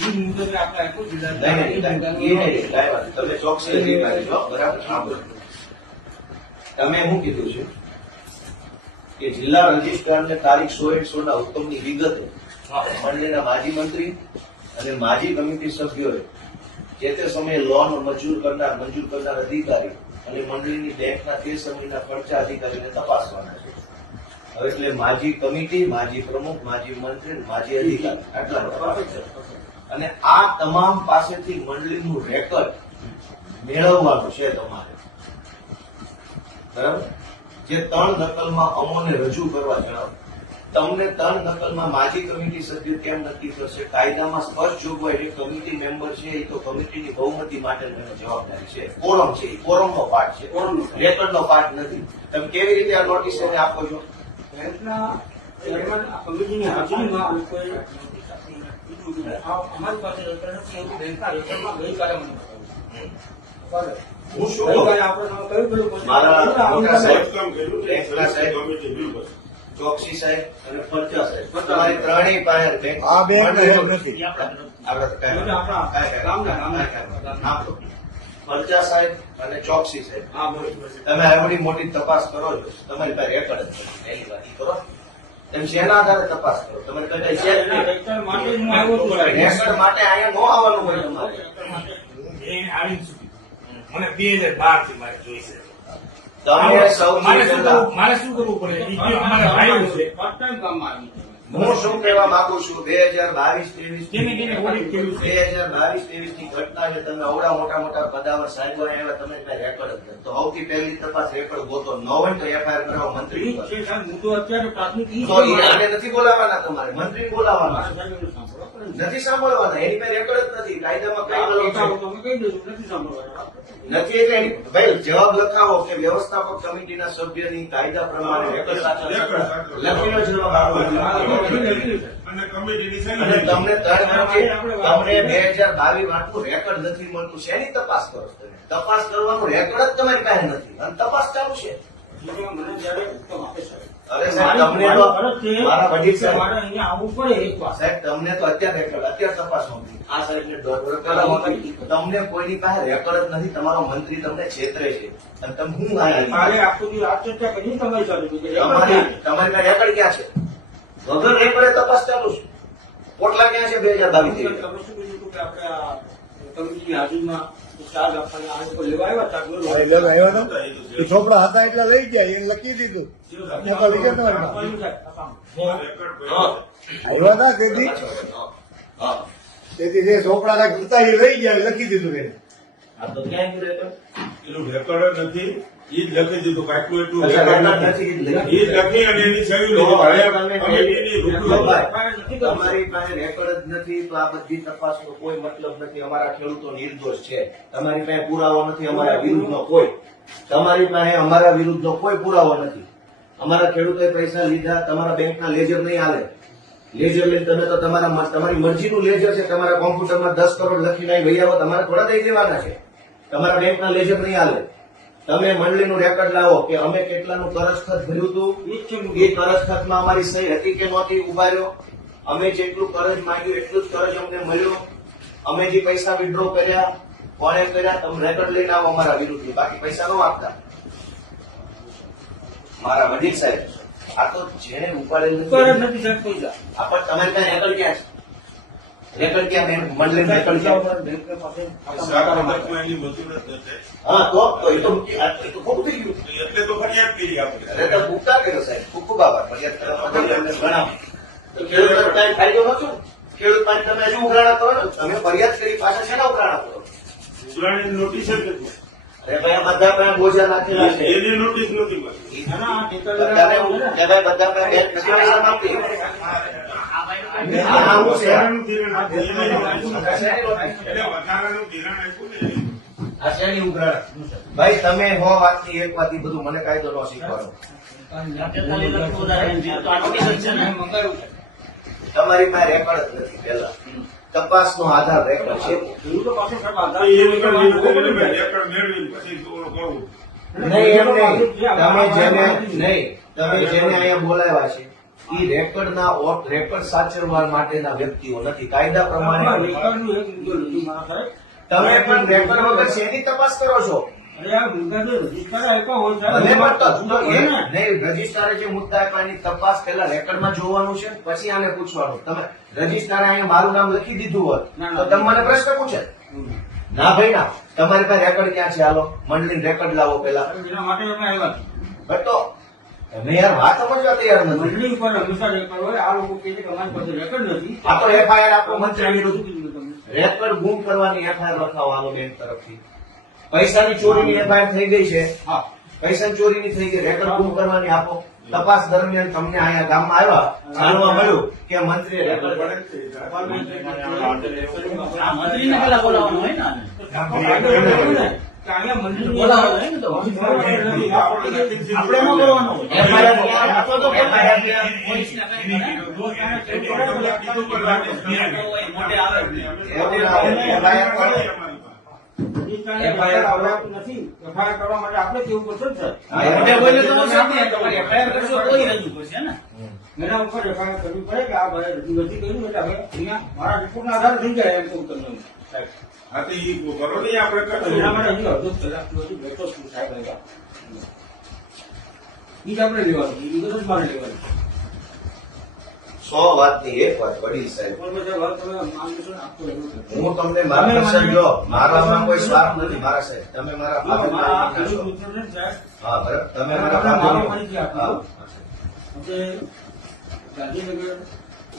એ મુજબ આપણે આપ્યું જિલ્લા તમે ચોકસી અધિકારી છો, બરાબર? સાંભળો. તમે શું કીધું છે કે જિલ્લા રજિસ્ટ્રારને તારીખ 16/16 હુકમની વિગતે મંડળીના માજી મંત્રી અને માજી કમિટી સભ્યોએ જે તે સમયે લોન મંજૂર કરનાર અધિકારી અને મંડળીની બેંકના તે સમયના ખર્ચા અધિકારીને તપાસવાના છે. હવે એટલે માજી કમિટી, માજી પ્રમુખ, માજી મંત્રી, માજી અધિકારી આટલા તપાસ છે. અને આ તમામ પાસેથી મંડળીનું રેકર્ડ મેળવવાનું છે તમારે, બરાબર? જે 3 નકલમાં અમોને રજૂ કરવા જણાવો. તમને 3 નકલમાં માજી કમિટી સભ્ય કેમ નક્કી કરશે? કાયદામાં સ્પષ્ટ જોગવાઈ છે કમિટી મેમ્બર છે એ તો કમિટીની બહુમતી માટે જવાબદારી છે. કોરમ છે, એ કોરમનો પાર્ટ છે, રેકર્ડનો પાર્ટ નથી. તમે કેવી રીતે આ નોટિસ એને આપો છો? બેંકના ચેરમેન આ કમિટીની હાજરીમાં આ લોકોએ અમારી પાસે રેકર્ડ નથી એવું બેંકના રેકર્ડમાં ગઈકાલે મને બતાવ્યું. હું શું ગઈકાલે કહું? આપણે કયું પેલું મારા મોટા સાહેબ, કામ કર્યું બેંકના સાહેબ, કમિટી બિલ ચોકસી સાહેબ અને ફરજા સાહેબ, તમારી ત્રણેય પાસે બેંક આ બેંક હેડ નથી. આપણે તો કાંઈ નામ લો. ફરજા સાહેબ અને ચોકસી સાહેબ, હા બોલો. તમે આવડી મોટી તપાસ કરો છો, તમારી પાસે રેકર્ડ જ નથી. એની વાત ઈ કરો. તમે શેના આધારે તપાસ કરો? તમારે કઈ છે જ નહીં. રેકર્ડ માટે જ હું આવ્યો છું સાહેબ. રેકર્ડ માટે અહીંયા નો આવવાનું હોય તમારે. એ આવીને શું કીધું? મને 2012 થી મારે જોઈશે. તમે સૌથી પહેલા મારે શું કરવું પડે? ઈ કયો અમારા ભાઈઓ છે. ફર્સ્ટ ટાઈમ કામમાં આવી છે. હું શું કહેવા માંગુ છું, 2022-23 કેને કેને ઓડિટ કર્યું છે? 2022-23 ની ઘટના છે. તમે અવડા મોટા પદાવર સાહેબો આવ્યા, તમે કઈ રેકર્ડ જ નથી. તો સૌથી પહેલી તપાસ રેકર્ડ ગોતો. ન હોય તો એફઆઈઆર કરાવો મંત્રી ઈ ઉપર. છે સાહેબ, હું તો અત્યારે પ્રાથમિક ઈ તો આને નથી બોલાવાના, તમારે મંત્રી બોલાવાના. મારા સાહેબ એનું સાંભળો. નથી સાંભળવાના, એની પાસે રેકોર્ડ જ નથી, કાયદામાં કઈ વલણ છે? તમે કહી દેજો નથી સાંભળવાના. નથી એટલે ભાઈ જવાબ લખાવો કે વ્યવસ્થાપક કમિટીના સભ્યની કાયદા પ્રમાણે રેકોર્ડ સાચો છે. લખીનો જવાબ આપો. અને કમિટીની અને સહી તમને 3 વર્ષથી તમને 2022 વાંચવું રેકોર્ડ નથી મળતું, શેની તપાસ કરો છો તમે? તપાસ કરવાનું રેકોર્ડ જ તમારી પાસે નથી અને તપાસ ચાલુ છે. મને જ્યારે હુકમ આપે સાહેબ. અરે સાહેબ, તમને તો મારા વડીલ સાહેબ, મારે અહીંયા આવવું પડે એક વાર. સાહેબ તમને તો અત્યારે તપાસ નહોતી. આ સાહેબને દોઢ વર્ષ તમને કોઈની પાસે રેકોર્ડ જ નથી. તમારો મંત્રી તમને છેતરે છે અને તમે હું મારે આયા આખું દિવસ આ ચર્ચા કરી તમારી સાથે તમારી પાસે રેકોર્ડ ક્યાં છે? વગર રેકોર્ડે તપાસ ચાલુ છે. પોટલા ક્યાં છે 2022 તમે શું કીધું હતું કે આપણે આ કમિટીની હાજરીમાં ચાર્જ આપવાના આ લોકો લેવા આવ્યા હતા, બોલો. એટલે આવ્યો હતો એ છોકરા હતા એટલે લઈ ગયા, એ લખી દીધું. નકલ લીધો તમારી પાસે. આવ્યા હતા તેથી હા તેથી જે છોકરા હતા એ લઈ ગયા, લખી દીધું એને. આ તો ક્યાં ગયું રેકોર્ડ? એનું રેકોર્ડ જ નથી, ઈ જ લખી દીધું, કાંઈકનું એટલું અચ્છા, રેકોર્ડ રેકોર્ડ નથી. નથી, ઈ જ લખી અને એની સહી તો લીધી. હવે તમે કમિટીની રૂબરૂ તમારી પાસે રેકોર્ડ જ નથી તો આ બધી તપાસનો કોઈ મતલબ નથી. અમારા ખેડૂતો નિર્દોષ છે. તમારી પાસે પુરાવો નથી અમારા વિરુદ્ધનો કોઈ. તમારી પાસે અમારા વિરુદ્ધનો કોઈ પુરાવો નથી. અમારા ખેડૂતોએ પૈસા લીધા, તમારા બેંકના લેજર નહીં હાલે. લેજર લઈને તમે તો તમારી મરજીનું લેજર છે. તમારા કોમ્પ્યુટરમાં 10 કરોડ લખીને અહીં વહી આવો, તમારે થોડા દઈ દેવાના છે. તમારા બેંકના લેજર નહીં હાલે. તમે મંડળીનું રેકોર્ડ લાવો કે અમે કેટલાનું કરજ ખત ભર્યું હતું, એ કરજ ખતમાં અમારી સહી હતી કે નહોતી, ઉભા રહ્યો. અમે જેટલું કરજ માંગ્યું એટલું જ કરજ અમને મળ્યો. અમે જે પૈસા વિડ્રો કર્યા, કોણે કર્યા, તમે રેકોર્ડ લઈને આવો અમારા વિરુદ્ધ. બાકી પૈસા ન આપતા. મારા વડીલ સાહેબ, આ તો જેને ઉપાડેલું કરે નથી સાહેબ પૈસા. આ પણ તમારી પાસે રેકોર્ડ ક્યાં છે? રેકોર્ડ ક્યાં? મંડળીનું રેકોર્ડ ક્યાં? બેંક પાસે સારા બાબતમાં એની મજૂર જ નથી. હા તો એ તો ખોટું થઈ ગયું. એટલે તો ફરિયાદ કરી આપણે. અરે તો ભૂખતા કર્યો સાહેબ, ખૂબ ખૂબ આભાર. ફરિયાદ કરવા બદલ એમને ગણાવો. તો ખેડૂતોને કાંઈ ફાયદો નહોતો. ખેડૂત માટે તમે હજુ ઉઘરાણા કરો ને, તમે ફરિયાદ કરી પાછા શેના ઉઘરાણા કરો? ઉઘરાણીની નોટિસ જ નથી. અરે ભાઈ આ બધા પાસે બોજા નાખેલા છે. એની નોટિસ નથી મળી. બધાને કે ભાઈ બધા પાસે બેંક પૈસા આપી. આ શું છે? વધારાનું ધિરાણ આપ્યું. એટલે વધારાનું ધિરાણ આપ્યું ને. આ શેની ઉઘરાણા? ભાઈ તમે હો વાતની એક વાત, ઈ બધું મને કાયદો ન શીખવાનો. તમારી પાસે રેકોર્ડ જ નથી. પેલા તપાસનો આધાર રેકોર્ડ છે. ખેડૂતો પાસે સાહેબ આધાર એ રેકોર્ડ મેળવીને પછી થોડું કહું. નહીં એમ નહીં. તમે જેને અહીંયા બોલાવ્યા છે એ રેકોર્ડના રેકોર્ડ સાચવવા માટેના વ્યક્તિઓ નથી. કાયદા પ્રમાણે રેકર્ડનું એક મુદ્દો લીધું મારા સાહેબ. તમે પણ રેકોર્ડ વગર શેની તપાસ કરો છો? અરે આ મુદ્દા જે રજીસ્ટર આપ્યા હોય ભલે સાહેબ, પણ તો મુદ્દા હોય ને. નહીં, રજિસ્ટ્રારે જે મુદ્દા આપ્યા એની તપાસ પેલા રેકોર્ડમાં જોવાનું છે, પછી આને પૂછવાનું. તમે રજિસ્ટ્રારે અહીંયા મારું નામ લખી દીધું હોત ના, તો ના. તમે મને પ્રશ્ન પૂછે ના ભાઈ ના. તમારી પાસે રેકોર્ડ ક્યાં છે? હાલો મંડળીનું રેકોર્ડ લાવો પેલા. એના માટે અમે આવ્યા છીએ. ભાઈ તો અમે યાર વાત સમજવા તૈયાર નથી. મંડળી ઉપર હંમેશા રેકર્ડ હોય. આ લોકો કહે છે કે અમારી પાસે રેકર્ડ નથી. આ તો FIR આપો મંત્રી વિરુદ્ધ. શું કીધું તમને? રેકોર્ડ ગુમ કરવાની FIR લખાવો હાલો બેંક તરફથી. પૈસાની ચોરીની FIR થઈ ગઈ છે. હા. પૈસાની ચોરીની થઈ ગઈ, રેકોર્ડ ગુમ કરવાની આપો. તપાસ દરમિયાન તમને અહીંયા ગામમાં આવ્યા, જાણવા મળ્યું કે મંત્રીએ રેકોર્ડ આ મંત્રીને પેલા બોલાવવાનું હોય ને આને. કે અહીંયા મંત્રીને બોલાવવાનું હોય ને તો. આપણે એમાં બોલવાનું હોય. FIR આપો તો FIR પોલીસને કંઈ કરે. મોટે આવે. FIR આવડાવતું નથી. FIR કરવા માટે આપણે કેવું પડશે ને સર? મોટે બોલે તો FIR કરશો તોય રજૂ કરશે ને. એના ઉપર FIR કરવી પડે કે આ ભાઈ રજૂ નથી કર્યું એટલે હવે અહીંયા મારા રિપોર્ટના આધારે થઈ જાય એમ કહું તમને સાહેબ. હા તો ઈ કરો ને આપણે એના કરશું. માટે હજી અડધો કલાક સુધી બેઠો છું સાહેબ અહીંયા. ઈ જ આપણે લેવાનું ઈ વિગત જ મારે લેવાની. 100 વાતની એક વાત વડીલ સાહેબ, પણ બધા વાત તમે માંગો છો ને આખું એવું છે. હું તમને માર્ગદર્શન જો, મારામાં કોઈ સ્વાર્થ નથી મારા સાહેબ. તમે મારા જો, મારા આ ફાધર ખેડૂત મિત્રને જ સાહેબ હા બરાબર. તમે આપણે મારા મારો ફાધર પરિચય આપો. હા આપણે ગાંધીનગર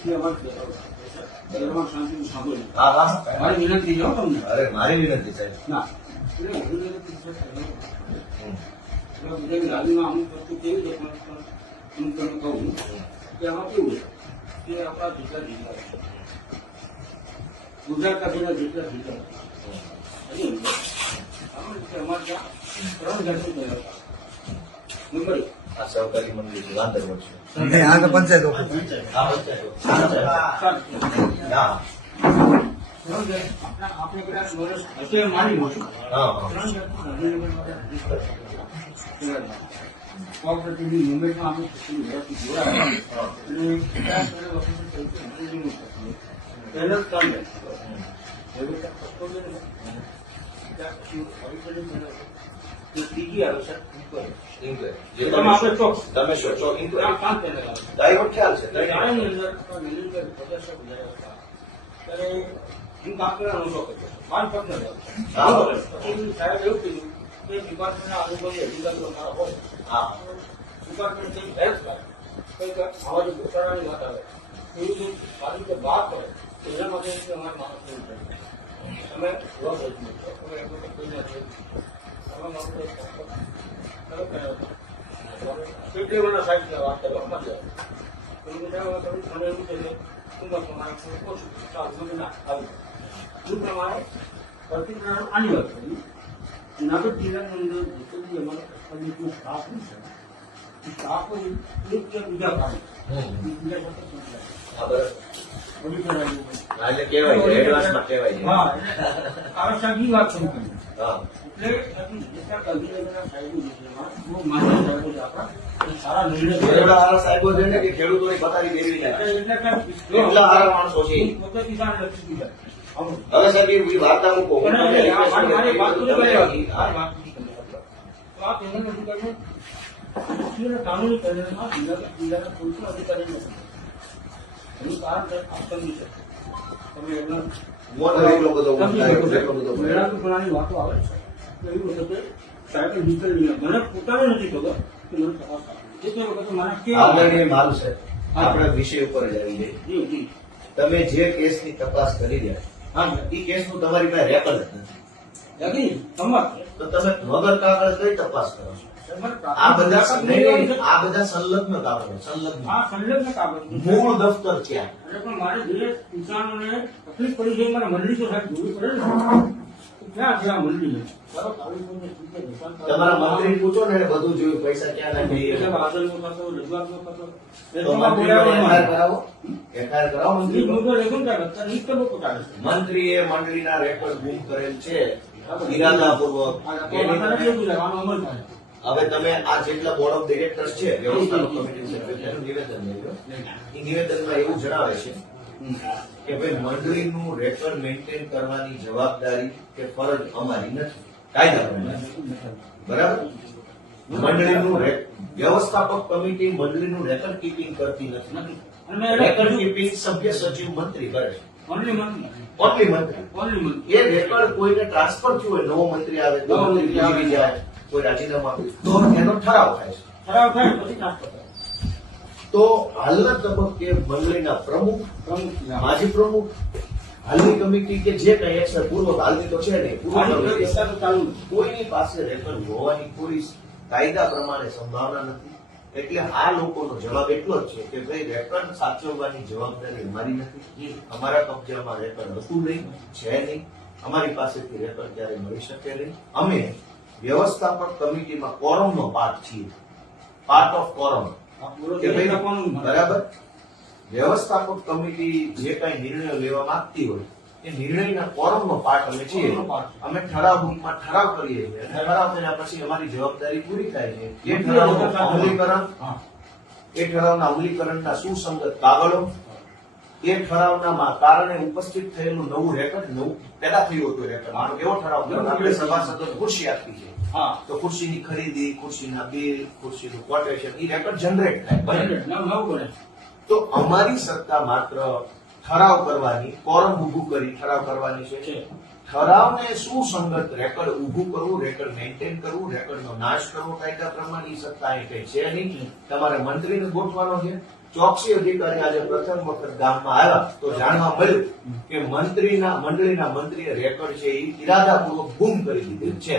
થી અમારે દરબાર શાંતિનું સાંભળ્યું. હા હા. મારી વિનંતી છે હો તમને. અરે મારી વિનંતી સાહેબ. ના એટલે ગાંધીનગરથી સાહેબ હમ. એટલે બધાની ગાડીમાં અમુક વસ્તુ કેવી છે પણ હું તમને કહું કે આમાં કેવું છે કે આપણા જુદા જિલ્લા છે. ગુજરાત કાઢીના જેટલા જિલ્લા હતા એની અંદર આમાં રીતે અમારે ત્યાં 3 જાતની તૈયાર હતા. મુંબઈ આ સહકારી મંડળી છે ગાંધીનગર છે નહીં, આ તો પંચાયત ઓફિસ. આ પંચાયત. હા આપણે કદાચ વર્ષ હશે માની મોટું હા 3 જાતની ગાંધીનગર માટે કોઓપરેટિવની મુંબઈમાં આપણે કેટલી વ્યવસ્થિત જોડાયા અને 50 વખત પહેલા 3 ત્રીજી આવે છે ઇન્ક્વાયરી. એમાં આપણે ચોક તમે શું છો ઇન્ક્વાયરી? 5 પેનલ આવે છે. ડાયવર્ટ ખ્યાલ છે શાળાની અંદર મિલિટર 50 ત્યારે હું કામ કરવાનો શોખ હતો. 5 પર્સન્ટ હા. પછી સાહેબ એવું કીધું કે ડિપાર્ટમેન્ટના અનુભવી અધિકારીઓ મારા હોય હા ડિપાર્ટમેન્ટ કંઈક હેલ્પ કરે કંઈક આવા જે ઘોટાળાની વાત આવે એવી જો સારી રીતે વાત કરે તો એના માટે અમારે માણસ કરવું પડે. તમે જવાબ રજૂ કરો તમે એમ કોઈ નથી કેટલી વર્ષ સાહેબ વાત કરવા મજા આવે તમે એવું છે કે ઉંમર પ્રમાણે ઓછું સારું ના આવી એ પ્રમાણે પ્રતિક્રિયા આની વાત કરી જુનાગઢ જિલ્લાની અંદર જેટલું બી અમારા કસ્ટમરનું સ્ટાફ છે એ સ્ટાફ એક કે બીજા કામ બીજા સાથે હા બરાબર. બધી કરાવી હા, એટલે કહેવાય છે એડવાન્સમાં કહેવાય છે હા આવશ્યકની વાત શરૂ કરી હા એટલે જેટલા ગાંધીનગરના સાહેબો જે છે એમાં બહુ માન્ય સાહેબો છે આપણા એ સારા નિર્ણય એવડા હારા સાહેબો છે ને કે ખેડૂતોની પથારી ફેરવી નાખે. એટલા હારા માણસો છે. પોતે કિસાન લક્ષી દીધા આવું હવે સાહેબ એ વાર્તા મૂકો હું તમને મારી request કરું. વાત પૂરી તમે- કરી હા. તો આ પેનલ અધિકારીઓ કાનૂની પેનલમાં જિલ્લાના કોઈ પણ અધિકારી નથી એનું કારણ સમજી શકે તમે એમના મોટો એટલો બધો ઊંચાઈ, એટલો બધો ભય. મેળાપણાની વાતો આવે છે તો એવી વખતે સાહેબે નીકળી મને પોતાને નથી ખબર કે મને તપાસ આપી જે તે વખતે મને કેવા આદરણીય માલ સાહેબ, આપણા વિષય ઉપર જ આવી જાય. જી જી તમે જે કેસની તપાસ કરી રહ્યા હા એ કેસનું તમારી પાસે રેકર્ડ જ નથી. યાદી સમજ તો તમે વગર કાગળ કઈ તપાસ કરો છો? આ બધા આ બધા સંલગ્ન કાગળો, સંલગ્ન. આ સંલગ્ન કાગળ મૂળ દફતર ક્યાં? અરે પણ મારે જે કિસાનોને તકલીફ પડી છે મારે મંડળી તો સાહેબ જોવી પડે ને તો ક્યાં છે આ મંડળી ચાલો તાલુકોને ઠીક છે, નિશાન કરો. તમારા મંત્રી પૂછો ને એને બધું જોયું, પૈસા ક્યાં નાખી. એટલે આદરનો થતો, રજૂઆતનો થતો. તો મંત્રીનો FIR કરાવો, FIR કરાવો મંત્રી મંત્રીનો. મુદ્દો રેકોર્ડ કરે, અત્યારે ઈ તો પોતાને છે. મંત્રીએ મંડળીના રેકોર્ડ ગુમ કરેલ છે ઇરાદાપૂર્વક. એની માતાને તમે- કેવું છે, આનો અમલ થાય. હવે તમે આ જેટલા બોર્ડ ઓફ ડિરેક્ટર્સ છે વ્યવસ્થાપક કમિટી સેક્રેટરીનું નિવેદન લઈ લો. એ નિવેદનમાં એવું જણાવે છે કે ભાઈ મંડળીનું રેકર્ડ મેન્ટેન કરવાની જવાબદારી કે ફરજ અમારી નથી, કાયદા પ્રમાણે. બરાબર? મંડળીનું વ્યવસ્થાપક કમિટી મંડળીનું રેકર્ડ કીપિંગ કરતી નથી. નથી. અને એને રેકર્ડ કીપિંગ સભ્ય સચિવ મંત્રી કરે છે. only મંત્રી. ઓનલી મંત્રી. only મંત્રી. એ રેકર્ડ કોઈને ટ્રાન્સફર થયું હોય, નવો મંત્રી આવે તો નવો મંત્રી આવે. બીજી જાય, કોઈ રાજીનામું આપે તો એનો ઠરાવ થાય છે. ઠરાવ થાય પછી ટ્રાન્સફર થાય. તો હાલના તબક્કે મંડળીના પ્રમુખ, પ્રમુખ માજી પ્રમુખ, હાલની કમિટી કે જે કઈ એક્શન પૂર્વ હાલની તો છે નહીં, પૂર્વ કમિટી, અત્યારે ચાલુ છે. કોઈની પાસે રેકર્ડ હોવાની કોઈ કાયદા પ્રમાણે સંભાવના નથી. એટલે આ લોકોનો જવાબ એટલો જ છે કે ભાઈ રેકર્ડ સાચવવાની જવાબદારી અમારી નથી, અમારા કબજામાં રેકર્ડ હતું નહીં, છે નહીં, અમારી પાસેથી રેકર્ડ ક્યારે મળી શકે નહીં. અમે વ્યવસ્થાપક કમિટીમાં કોરમનો પાર્ટ છીએ, પાર્ટ ઓફ કોરમ. આ પૂરો કે દેશ ભાઈ આપવાનું જ બરાબર, વ્યવસ્થાપક કમિટી જે કઈ નિર્ણયો લેવા માંગતી હોય એ નિર્ણયના કોરમનો પાર્ટ અમે છીએ. કોરમનો પાર્ટ. અમે ઠરાવ રૂપમાં ઠરાવ કરીએ છીએ અને ઠરાવ કર્યા પછી અમારી જવાબદારી પૂરી થાય છે. એ ઠરાવનું અમલીકરણ, હા. એ ઠરાવના અમલીકરણના સુસંગત કાગળો, એ ઠરાવના કારણે ઉપસ્થિત થયેલું નવું રેકર્ડ, નવું પેદા થયું હતું રેકર્ડ. માનો કેવો ઠરાવ કર્યો? આપણે સભાસદોને ખુરશી આપી છે હા. તો ખુરશીની ખરીદી, ખુરશીના બિલ, ખુરશીનું કોટેશન, એ રેકર્ડ જનરેટ થાય. બરાબર? નવ બને. તો અમારી સત્તા માત્ર ઠરાવ કરવાની, કોરમ ઊભું કરી ઠરાવ કરવાની છે. છે. ઠરાવને સુસંગત રેકર્ડ ઊભું કરવું, રેકર્ડ મેન્ટેન કરવું, રેકર્ડનો નાશ કરવો કાયદા પ્રમાણે ઈ સત્તા અહીં કઈ છે નહીં. તમારે મંત્રીને ગોઠવાનો છે. ચોકસી અધિકારી આજે પ્રથમ વખત ગામમાં આવ્યા તો જાણવા મળ્યું કે મંડળીના મંત્રીએ રેકર્ડ છે એ ઇરાદાપૂર્વક ગુમ કરી દીધેલ છે,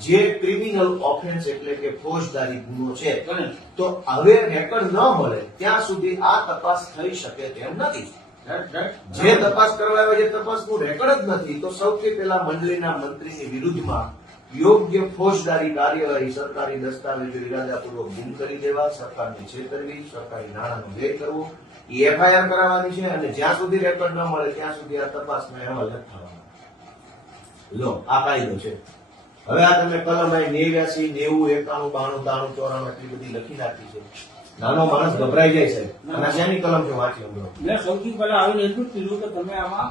જે ક્રિમિનલ ઓફેન્સ એટલે કે ફોજદારી ગુનો છે. બને. તો હવે રેકર્ડ ન મળે ત્યાં સુધી આ તપાસ થઈ શકે તેમ નથી. જે તપાસ કરવા આવે છે તપાસનું રેકોર્ડ જ નથી તો સૌથી પહેલા મંડળીના મંત્રીની વિરુદ્ધમાં યોગ્ય ફોજદારી કાર્યવાહી સરકારી દસ્તાવેજો ઇરાદાપૂર્વક ગુમ કરી દેવા, સરકારની છેતરવી, સરકારી નાણાંનો વ્યય કરવો એ એફઆઈઆર કરાવવાની છે અને જ્યાં સુધી રેકોર્ડ ન મળે ત્યાં સુધી આ તપાસનો અહેવાલ નથી થવાનો. લો આ કાયદો છે. હવે આ તમે કલમ 89, 90, 91, 92, 93, 94 એટલી બધી લખી નાખી છે. નાનો માણસ ગભરાઈ જાય સાહેબ. અને શેની કલમ છે વાંચી હમણાં. મેં સૌથી પહેલા આવીને એટલું જ કીધું કે તમે આમાં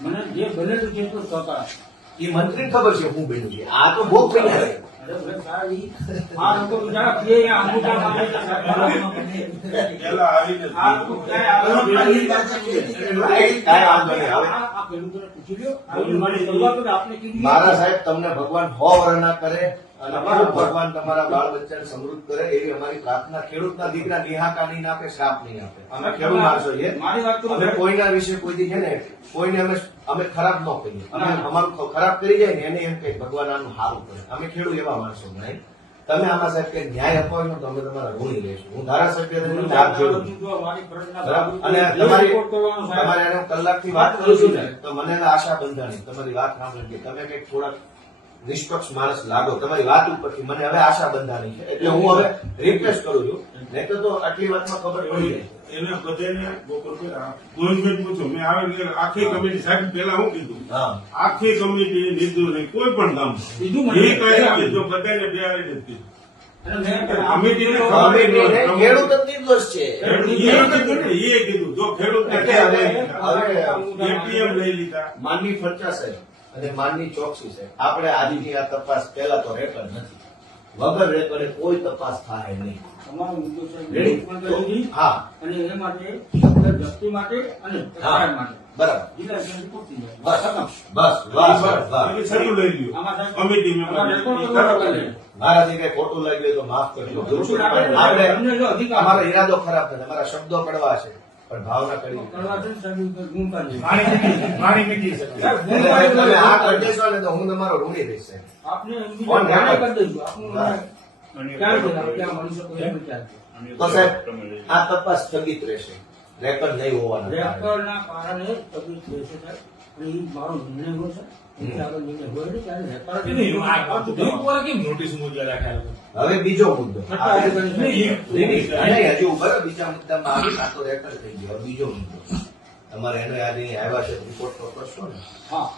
મને જે બનેલું છે તો સહકાર આપો. એ મંત્રી ખબર છે હું બન્યું છે. આ તો ભોગ બન્યા છે. અરે ભલે સારી, આ લોકો બિચારા કે આ અંગૂઠા મારે છે, પેલા આવીને આ લોકો ક્યાંય આવ્યા નથી. કાંઈ વાંધો નહીં. હવે આ પેલું તરફ પૂછી લ્યો. આ મારી શરૂઆત જ આપને કીધી. મારા સાહેબ તમને ભગવાન 100 વર્ષના કરે અને ખૂબ ભગવાન તમારા બાળ બચ્ચાને સમૃદ્ધ કરે એવી અમારી પ્રાર્થના. ખેડૂતના દીકરા નિહાકા નહીં આપે, શ્રાપ નહીં આપે. અમે ખેડૂત માણસો છીએ. મારી વાત તો અમે કોઈના વિશે કોઈ દી છે ને કોઈને અમે ખરાબ ન કહીએ. અમે અમારું ખરાબ કરી જાય ને એને એમ કે ભગવાન આનું સારું કરે. અમે ખેડૂત એવા માણસો નહીં. તમે આમાં સાહેબ કે ન્યાય અપાવો તો અમે તમારા ઋણી રહીશું. હું ધારાસભ્ય તરીકે હાથ જોડું છું. મારી ફરજના બરાબર? ભાગરૂપે અને જે તમારી રિપોર્ટ કરવાનો સાહેબ. તમારે એને કલાકથી વાત કરું છું ને તો મને એને આશા બંધાણી તમારી વાત સાંભળી કે તમે કઈક થોડાક નિષ્પક્ષ માણસ લાગો. તમારી વાત ઉપરથી મને હવે આશા બંધાણી છે એટલે હું હવે રિક્વેસ્ટ કરું છું. નહીં તો આટલી વાતમાં ખબર પડી જાય. એને બધાને બપોર પહેલા ગોવિંદભાઈ પૂછો મેં આવે ને આખી કમિટી સાહેબ પેલા હું કીધું હા આખી કમિટી લીધું નહીં કોઈ પણ ગામ બીજું એ મને કઈ કીધું બધાને બેહાડી નથી અને મેં કમિટીને કમિટીને ખેડૂત જ નિર્દોષ છે. એ કીધું જો ખેડૂત એટલે હવે એટીએમ લઈ લીધા માનની ફરચા સાહેબ અને માનની ચોકસી સાહેબ આપણે આજની આ તપાસ પહેલા તો રેકોર્ડ નથી. વગર રેકોર્ડે કોઈ તપાસ થાય નહીં. તમારો મુદ્દો છે Ready? મુખ્યમંત્રી હા અને એ માટે શબ્દ વ્યક્તિ માટે અને સરકાર માટે બરાબર. જિલ્લા પંચાયત પૂરતી જાય. બસ ખતમ. બસ બસ બસ એટલે છેલ્લું લઈ લ્યો આમાં સાહેબ કમિટી આમાં રેકોર્ડ મેમ્બર કરવાનો કરે. મારાથી કઈ ખોટું લાગ્યું હોય તો માફ કરજો. ખોટું લાગે તો આપણે તમને જો અધિકાર અમારો ઈરાદો ખરાબ નથી. અમારા શબ્દો કડવા છે પણ ભાવના કરી. કરવા છે ને સાહેબ ગુમ કરજો. મારી મીટિંગ છે. સાહેબ, ગુમ એટલે તમે આ કરજો. કરી દેશો ને તો હું તમારો ઋણી રહીશ સાહેબ. આપને કોણ જાણ જાણે? કરી દઈશું. આપનું ક્યાં છે? આપણે ક્યાં મળી શકો એમ વિચાર છે. તો સાહેબ આ તપાસ સ્થગિત રહેશે. રેકોર્ડ નહીં હોવાના કારણે. રેકોર્ડના કારણે તકલીફ રહેશે સાહેબ. અને એ મારો નિર્ણય હોય છે. એથી આગળ નિર્ણય હોય નહીં ત્યારે રેકોર્ડ કેમ નોટિસ મોકલી રાખ્યા લોકો? હવે બીજો મુદ્દો સરકારે નહીં, નહીં, હજુ બરાબર બીજા મુદ્દામાં આવી આ તો રેકોર્ડ થઈ ગયો. હવે બીજો મુદ્દો તમારે એનો આજે અહીં આવ્યા છે રિપોર્ટ તો કરશો ને હા.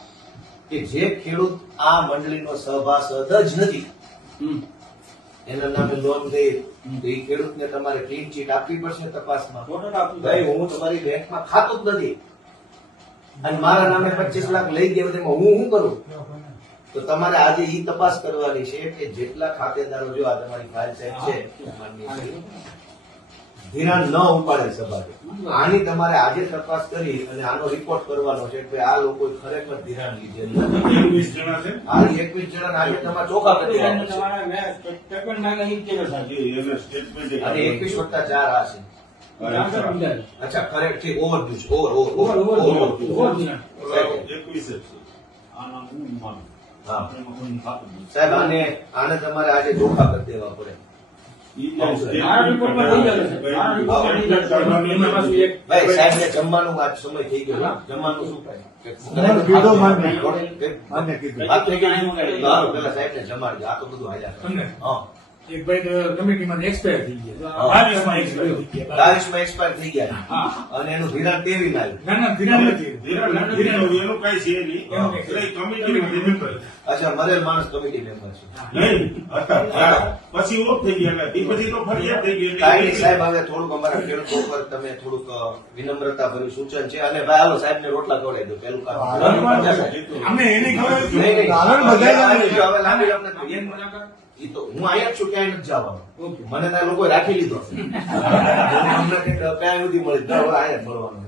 કે જે ખેડૂત આ મંડળીનો સભાસદ જ નથી હમ. એના નામે લોન દઈ તો એ ખેડૂતને તમારે ક્લીન ચીટ આપવી પડશે તપાસમાં. ફોટો આપી ભાઈ હું તમારી બેંકમાં ખાતું જ નથી અને મારા નામે 25 લાખ લઈ ગયા તેમાં હું શું કરું? તો તમારે આજે ઈ તપાસ કરવાની છે કે જેટલા ખાતેદારો જો આ તમારી ફાઇલ સાહેબ છે માનનીય શ્રી, ધિરાણ ન ઉપાડે સભાએ આની તમારે આજે તપાસ કરી અને આનો રિપોર્ટ કરવાનો છે કે આ લોકો ખરેખર ધિરાણ લીધેલું નથી. 21 જણા છે આ 21 જણા આજે તમારે ચોખ્ખા કરી દેવાના છે. તમારા મેં સ્ટેટમેન્ટ માંગે એ કેવો સાહેબ? એને સ્ટેટમેન્ટ અને 21+4 આ છે. જાણતા સમજાય. અચ્છા ખરેખર ઓવરડ્યુ છે. Over over, over, over, over દિન. 21 જ છે હા સાહેબ આને તમારે આજે ચોખ્ખા કરી દેવા પડે. મારા રિપોર્ટમાં થઈ જશે સાહેબ. મારા રિપોર્ટમાં થઈ જશે. એમાં પાછું એક ભાઈ સાહેબ ને જમવાનું આજ સમય થઈ ગયો. જમવાનું શું મને કીધું માન્ય. થાય? માન્ય કીધું. વાત થઈ ગઈ. સારું, પેલા સાહેબ ને જમાડજો. આ તો બધું હાલ્યા કરે. તમને? હા. એક ભાઈ તો કમિટીમાં એક્સપાયર થઈ ગયા. 22 માં expire થઈ ગયા. 22 માં એક્સપાયર થઈ ગયા હા. અને એનું ધિરાણ 23 માં આવ્યું. ના ના ધિરાણ નથી. ધીરજ નથી થયું, એનું કઈ છે નહીં. એનું કઈ એટલે કમિટીમાં member. અચ્છા મરેલ માણસ કમિટી મેમ્બર છે. નહીં હતા. પછી ઓફ થઈ ગયા એ પછી તો ફરિયાદ થઈ ગઈ કાંઈ નહીં એટલે સાહેબ, હવે થોડુંક અમારા ખેડૂતો પર તમે થોડુંક વિનમ્રતા ભર્યું સૂચન છે અને ભાઈ હાલો સાહેબ ને રોટલા ખવડાવી દો. પેલું કામ અમને એને ખબર હતી. નહીં, નહીં. કારણ બધાય હવે જાણે. લાંબી વાત નથી. એક મુલાકાત. ઈ તો હું અહીંયા જ છું, ક્યાંય નથી જવાનું. ઓકે. મને ત્યાં લોકો રાખી લીધો છે. અમને કંઈક ક્યાંય સુધી મળી 10 વાર અહીંયા જ મળવાનું.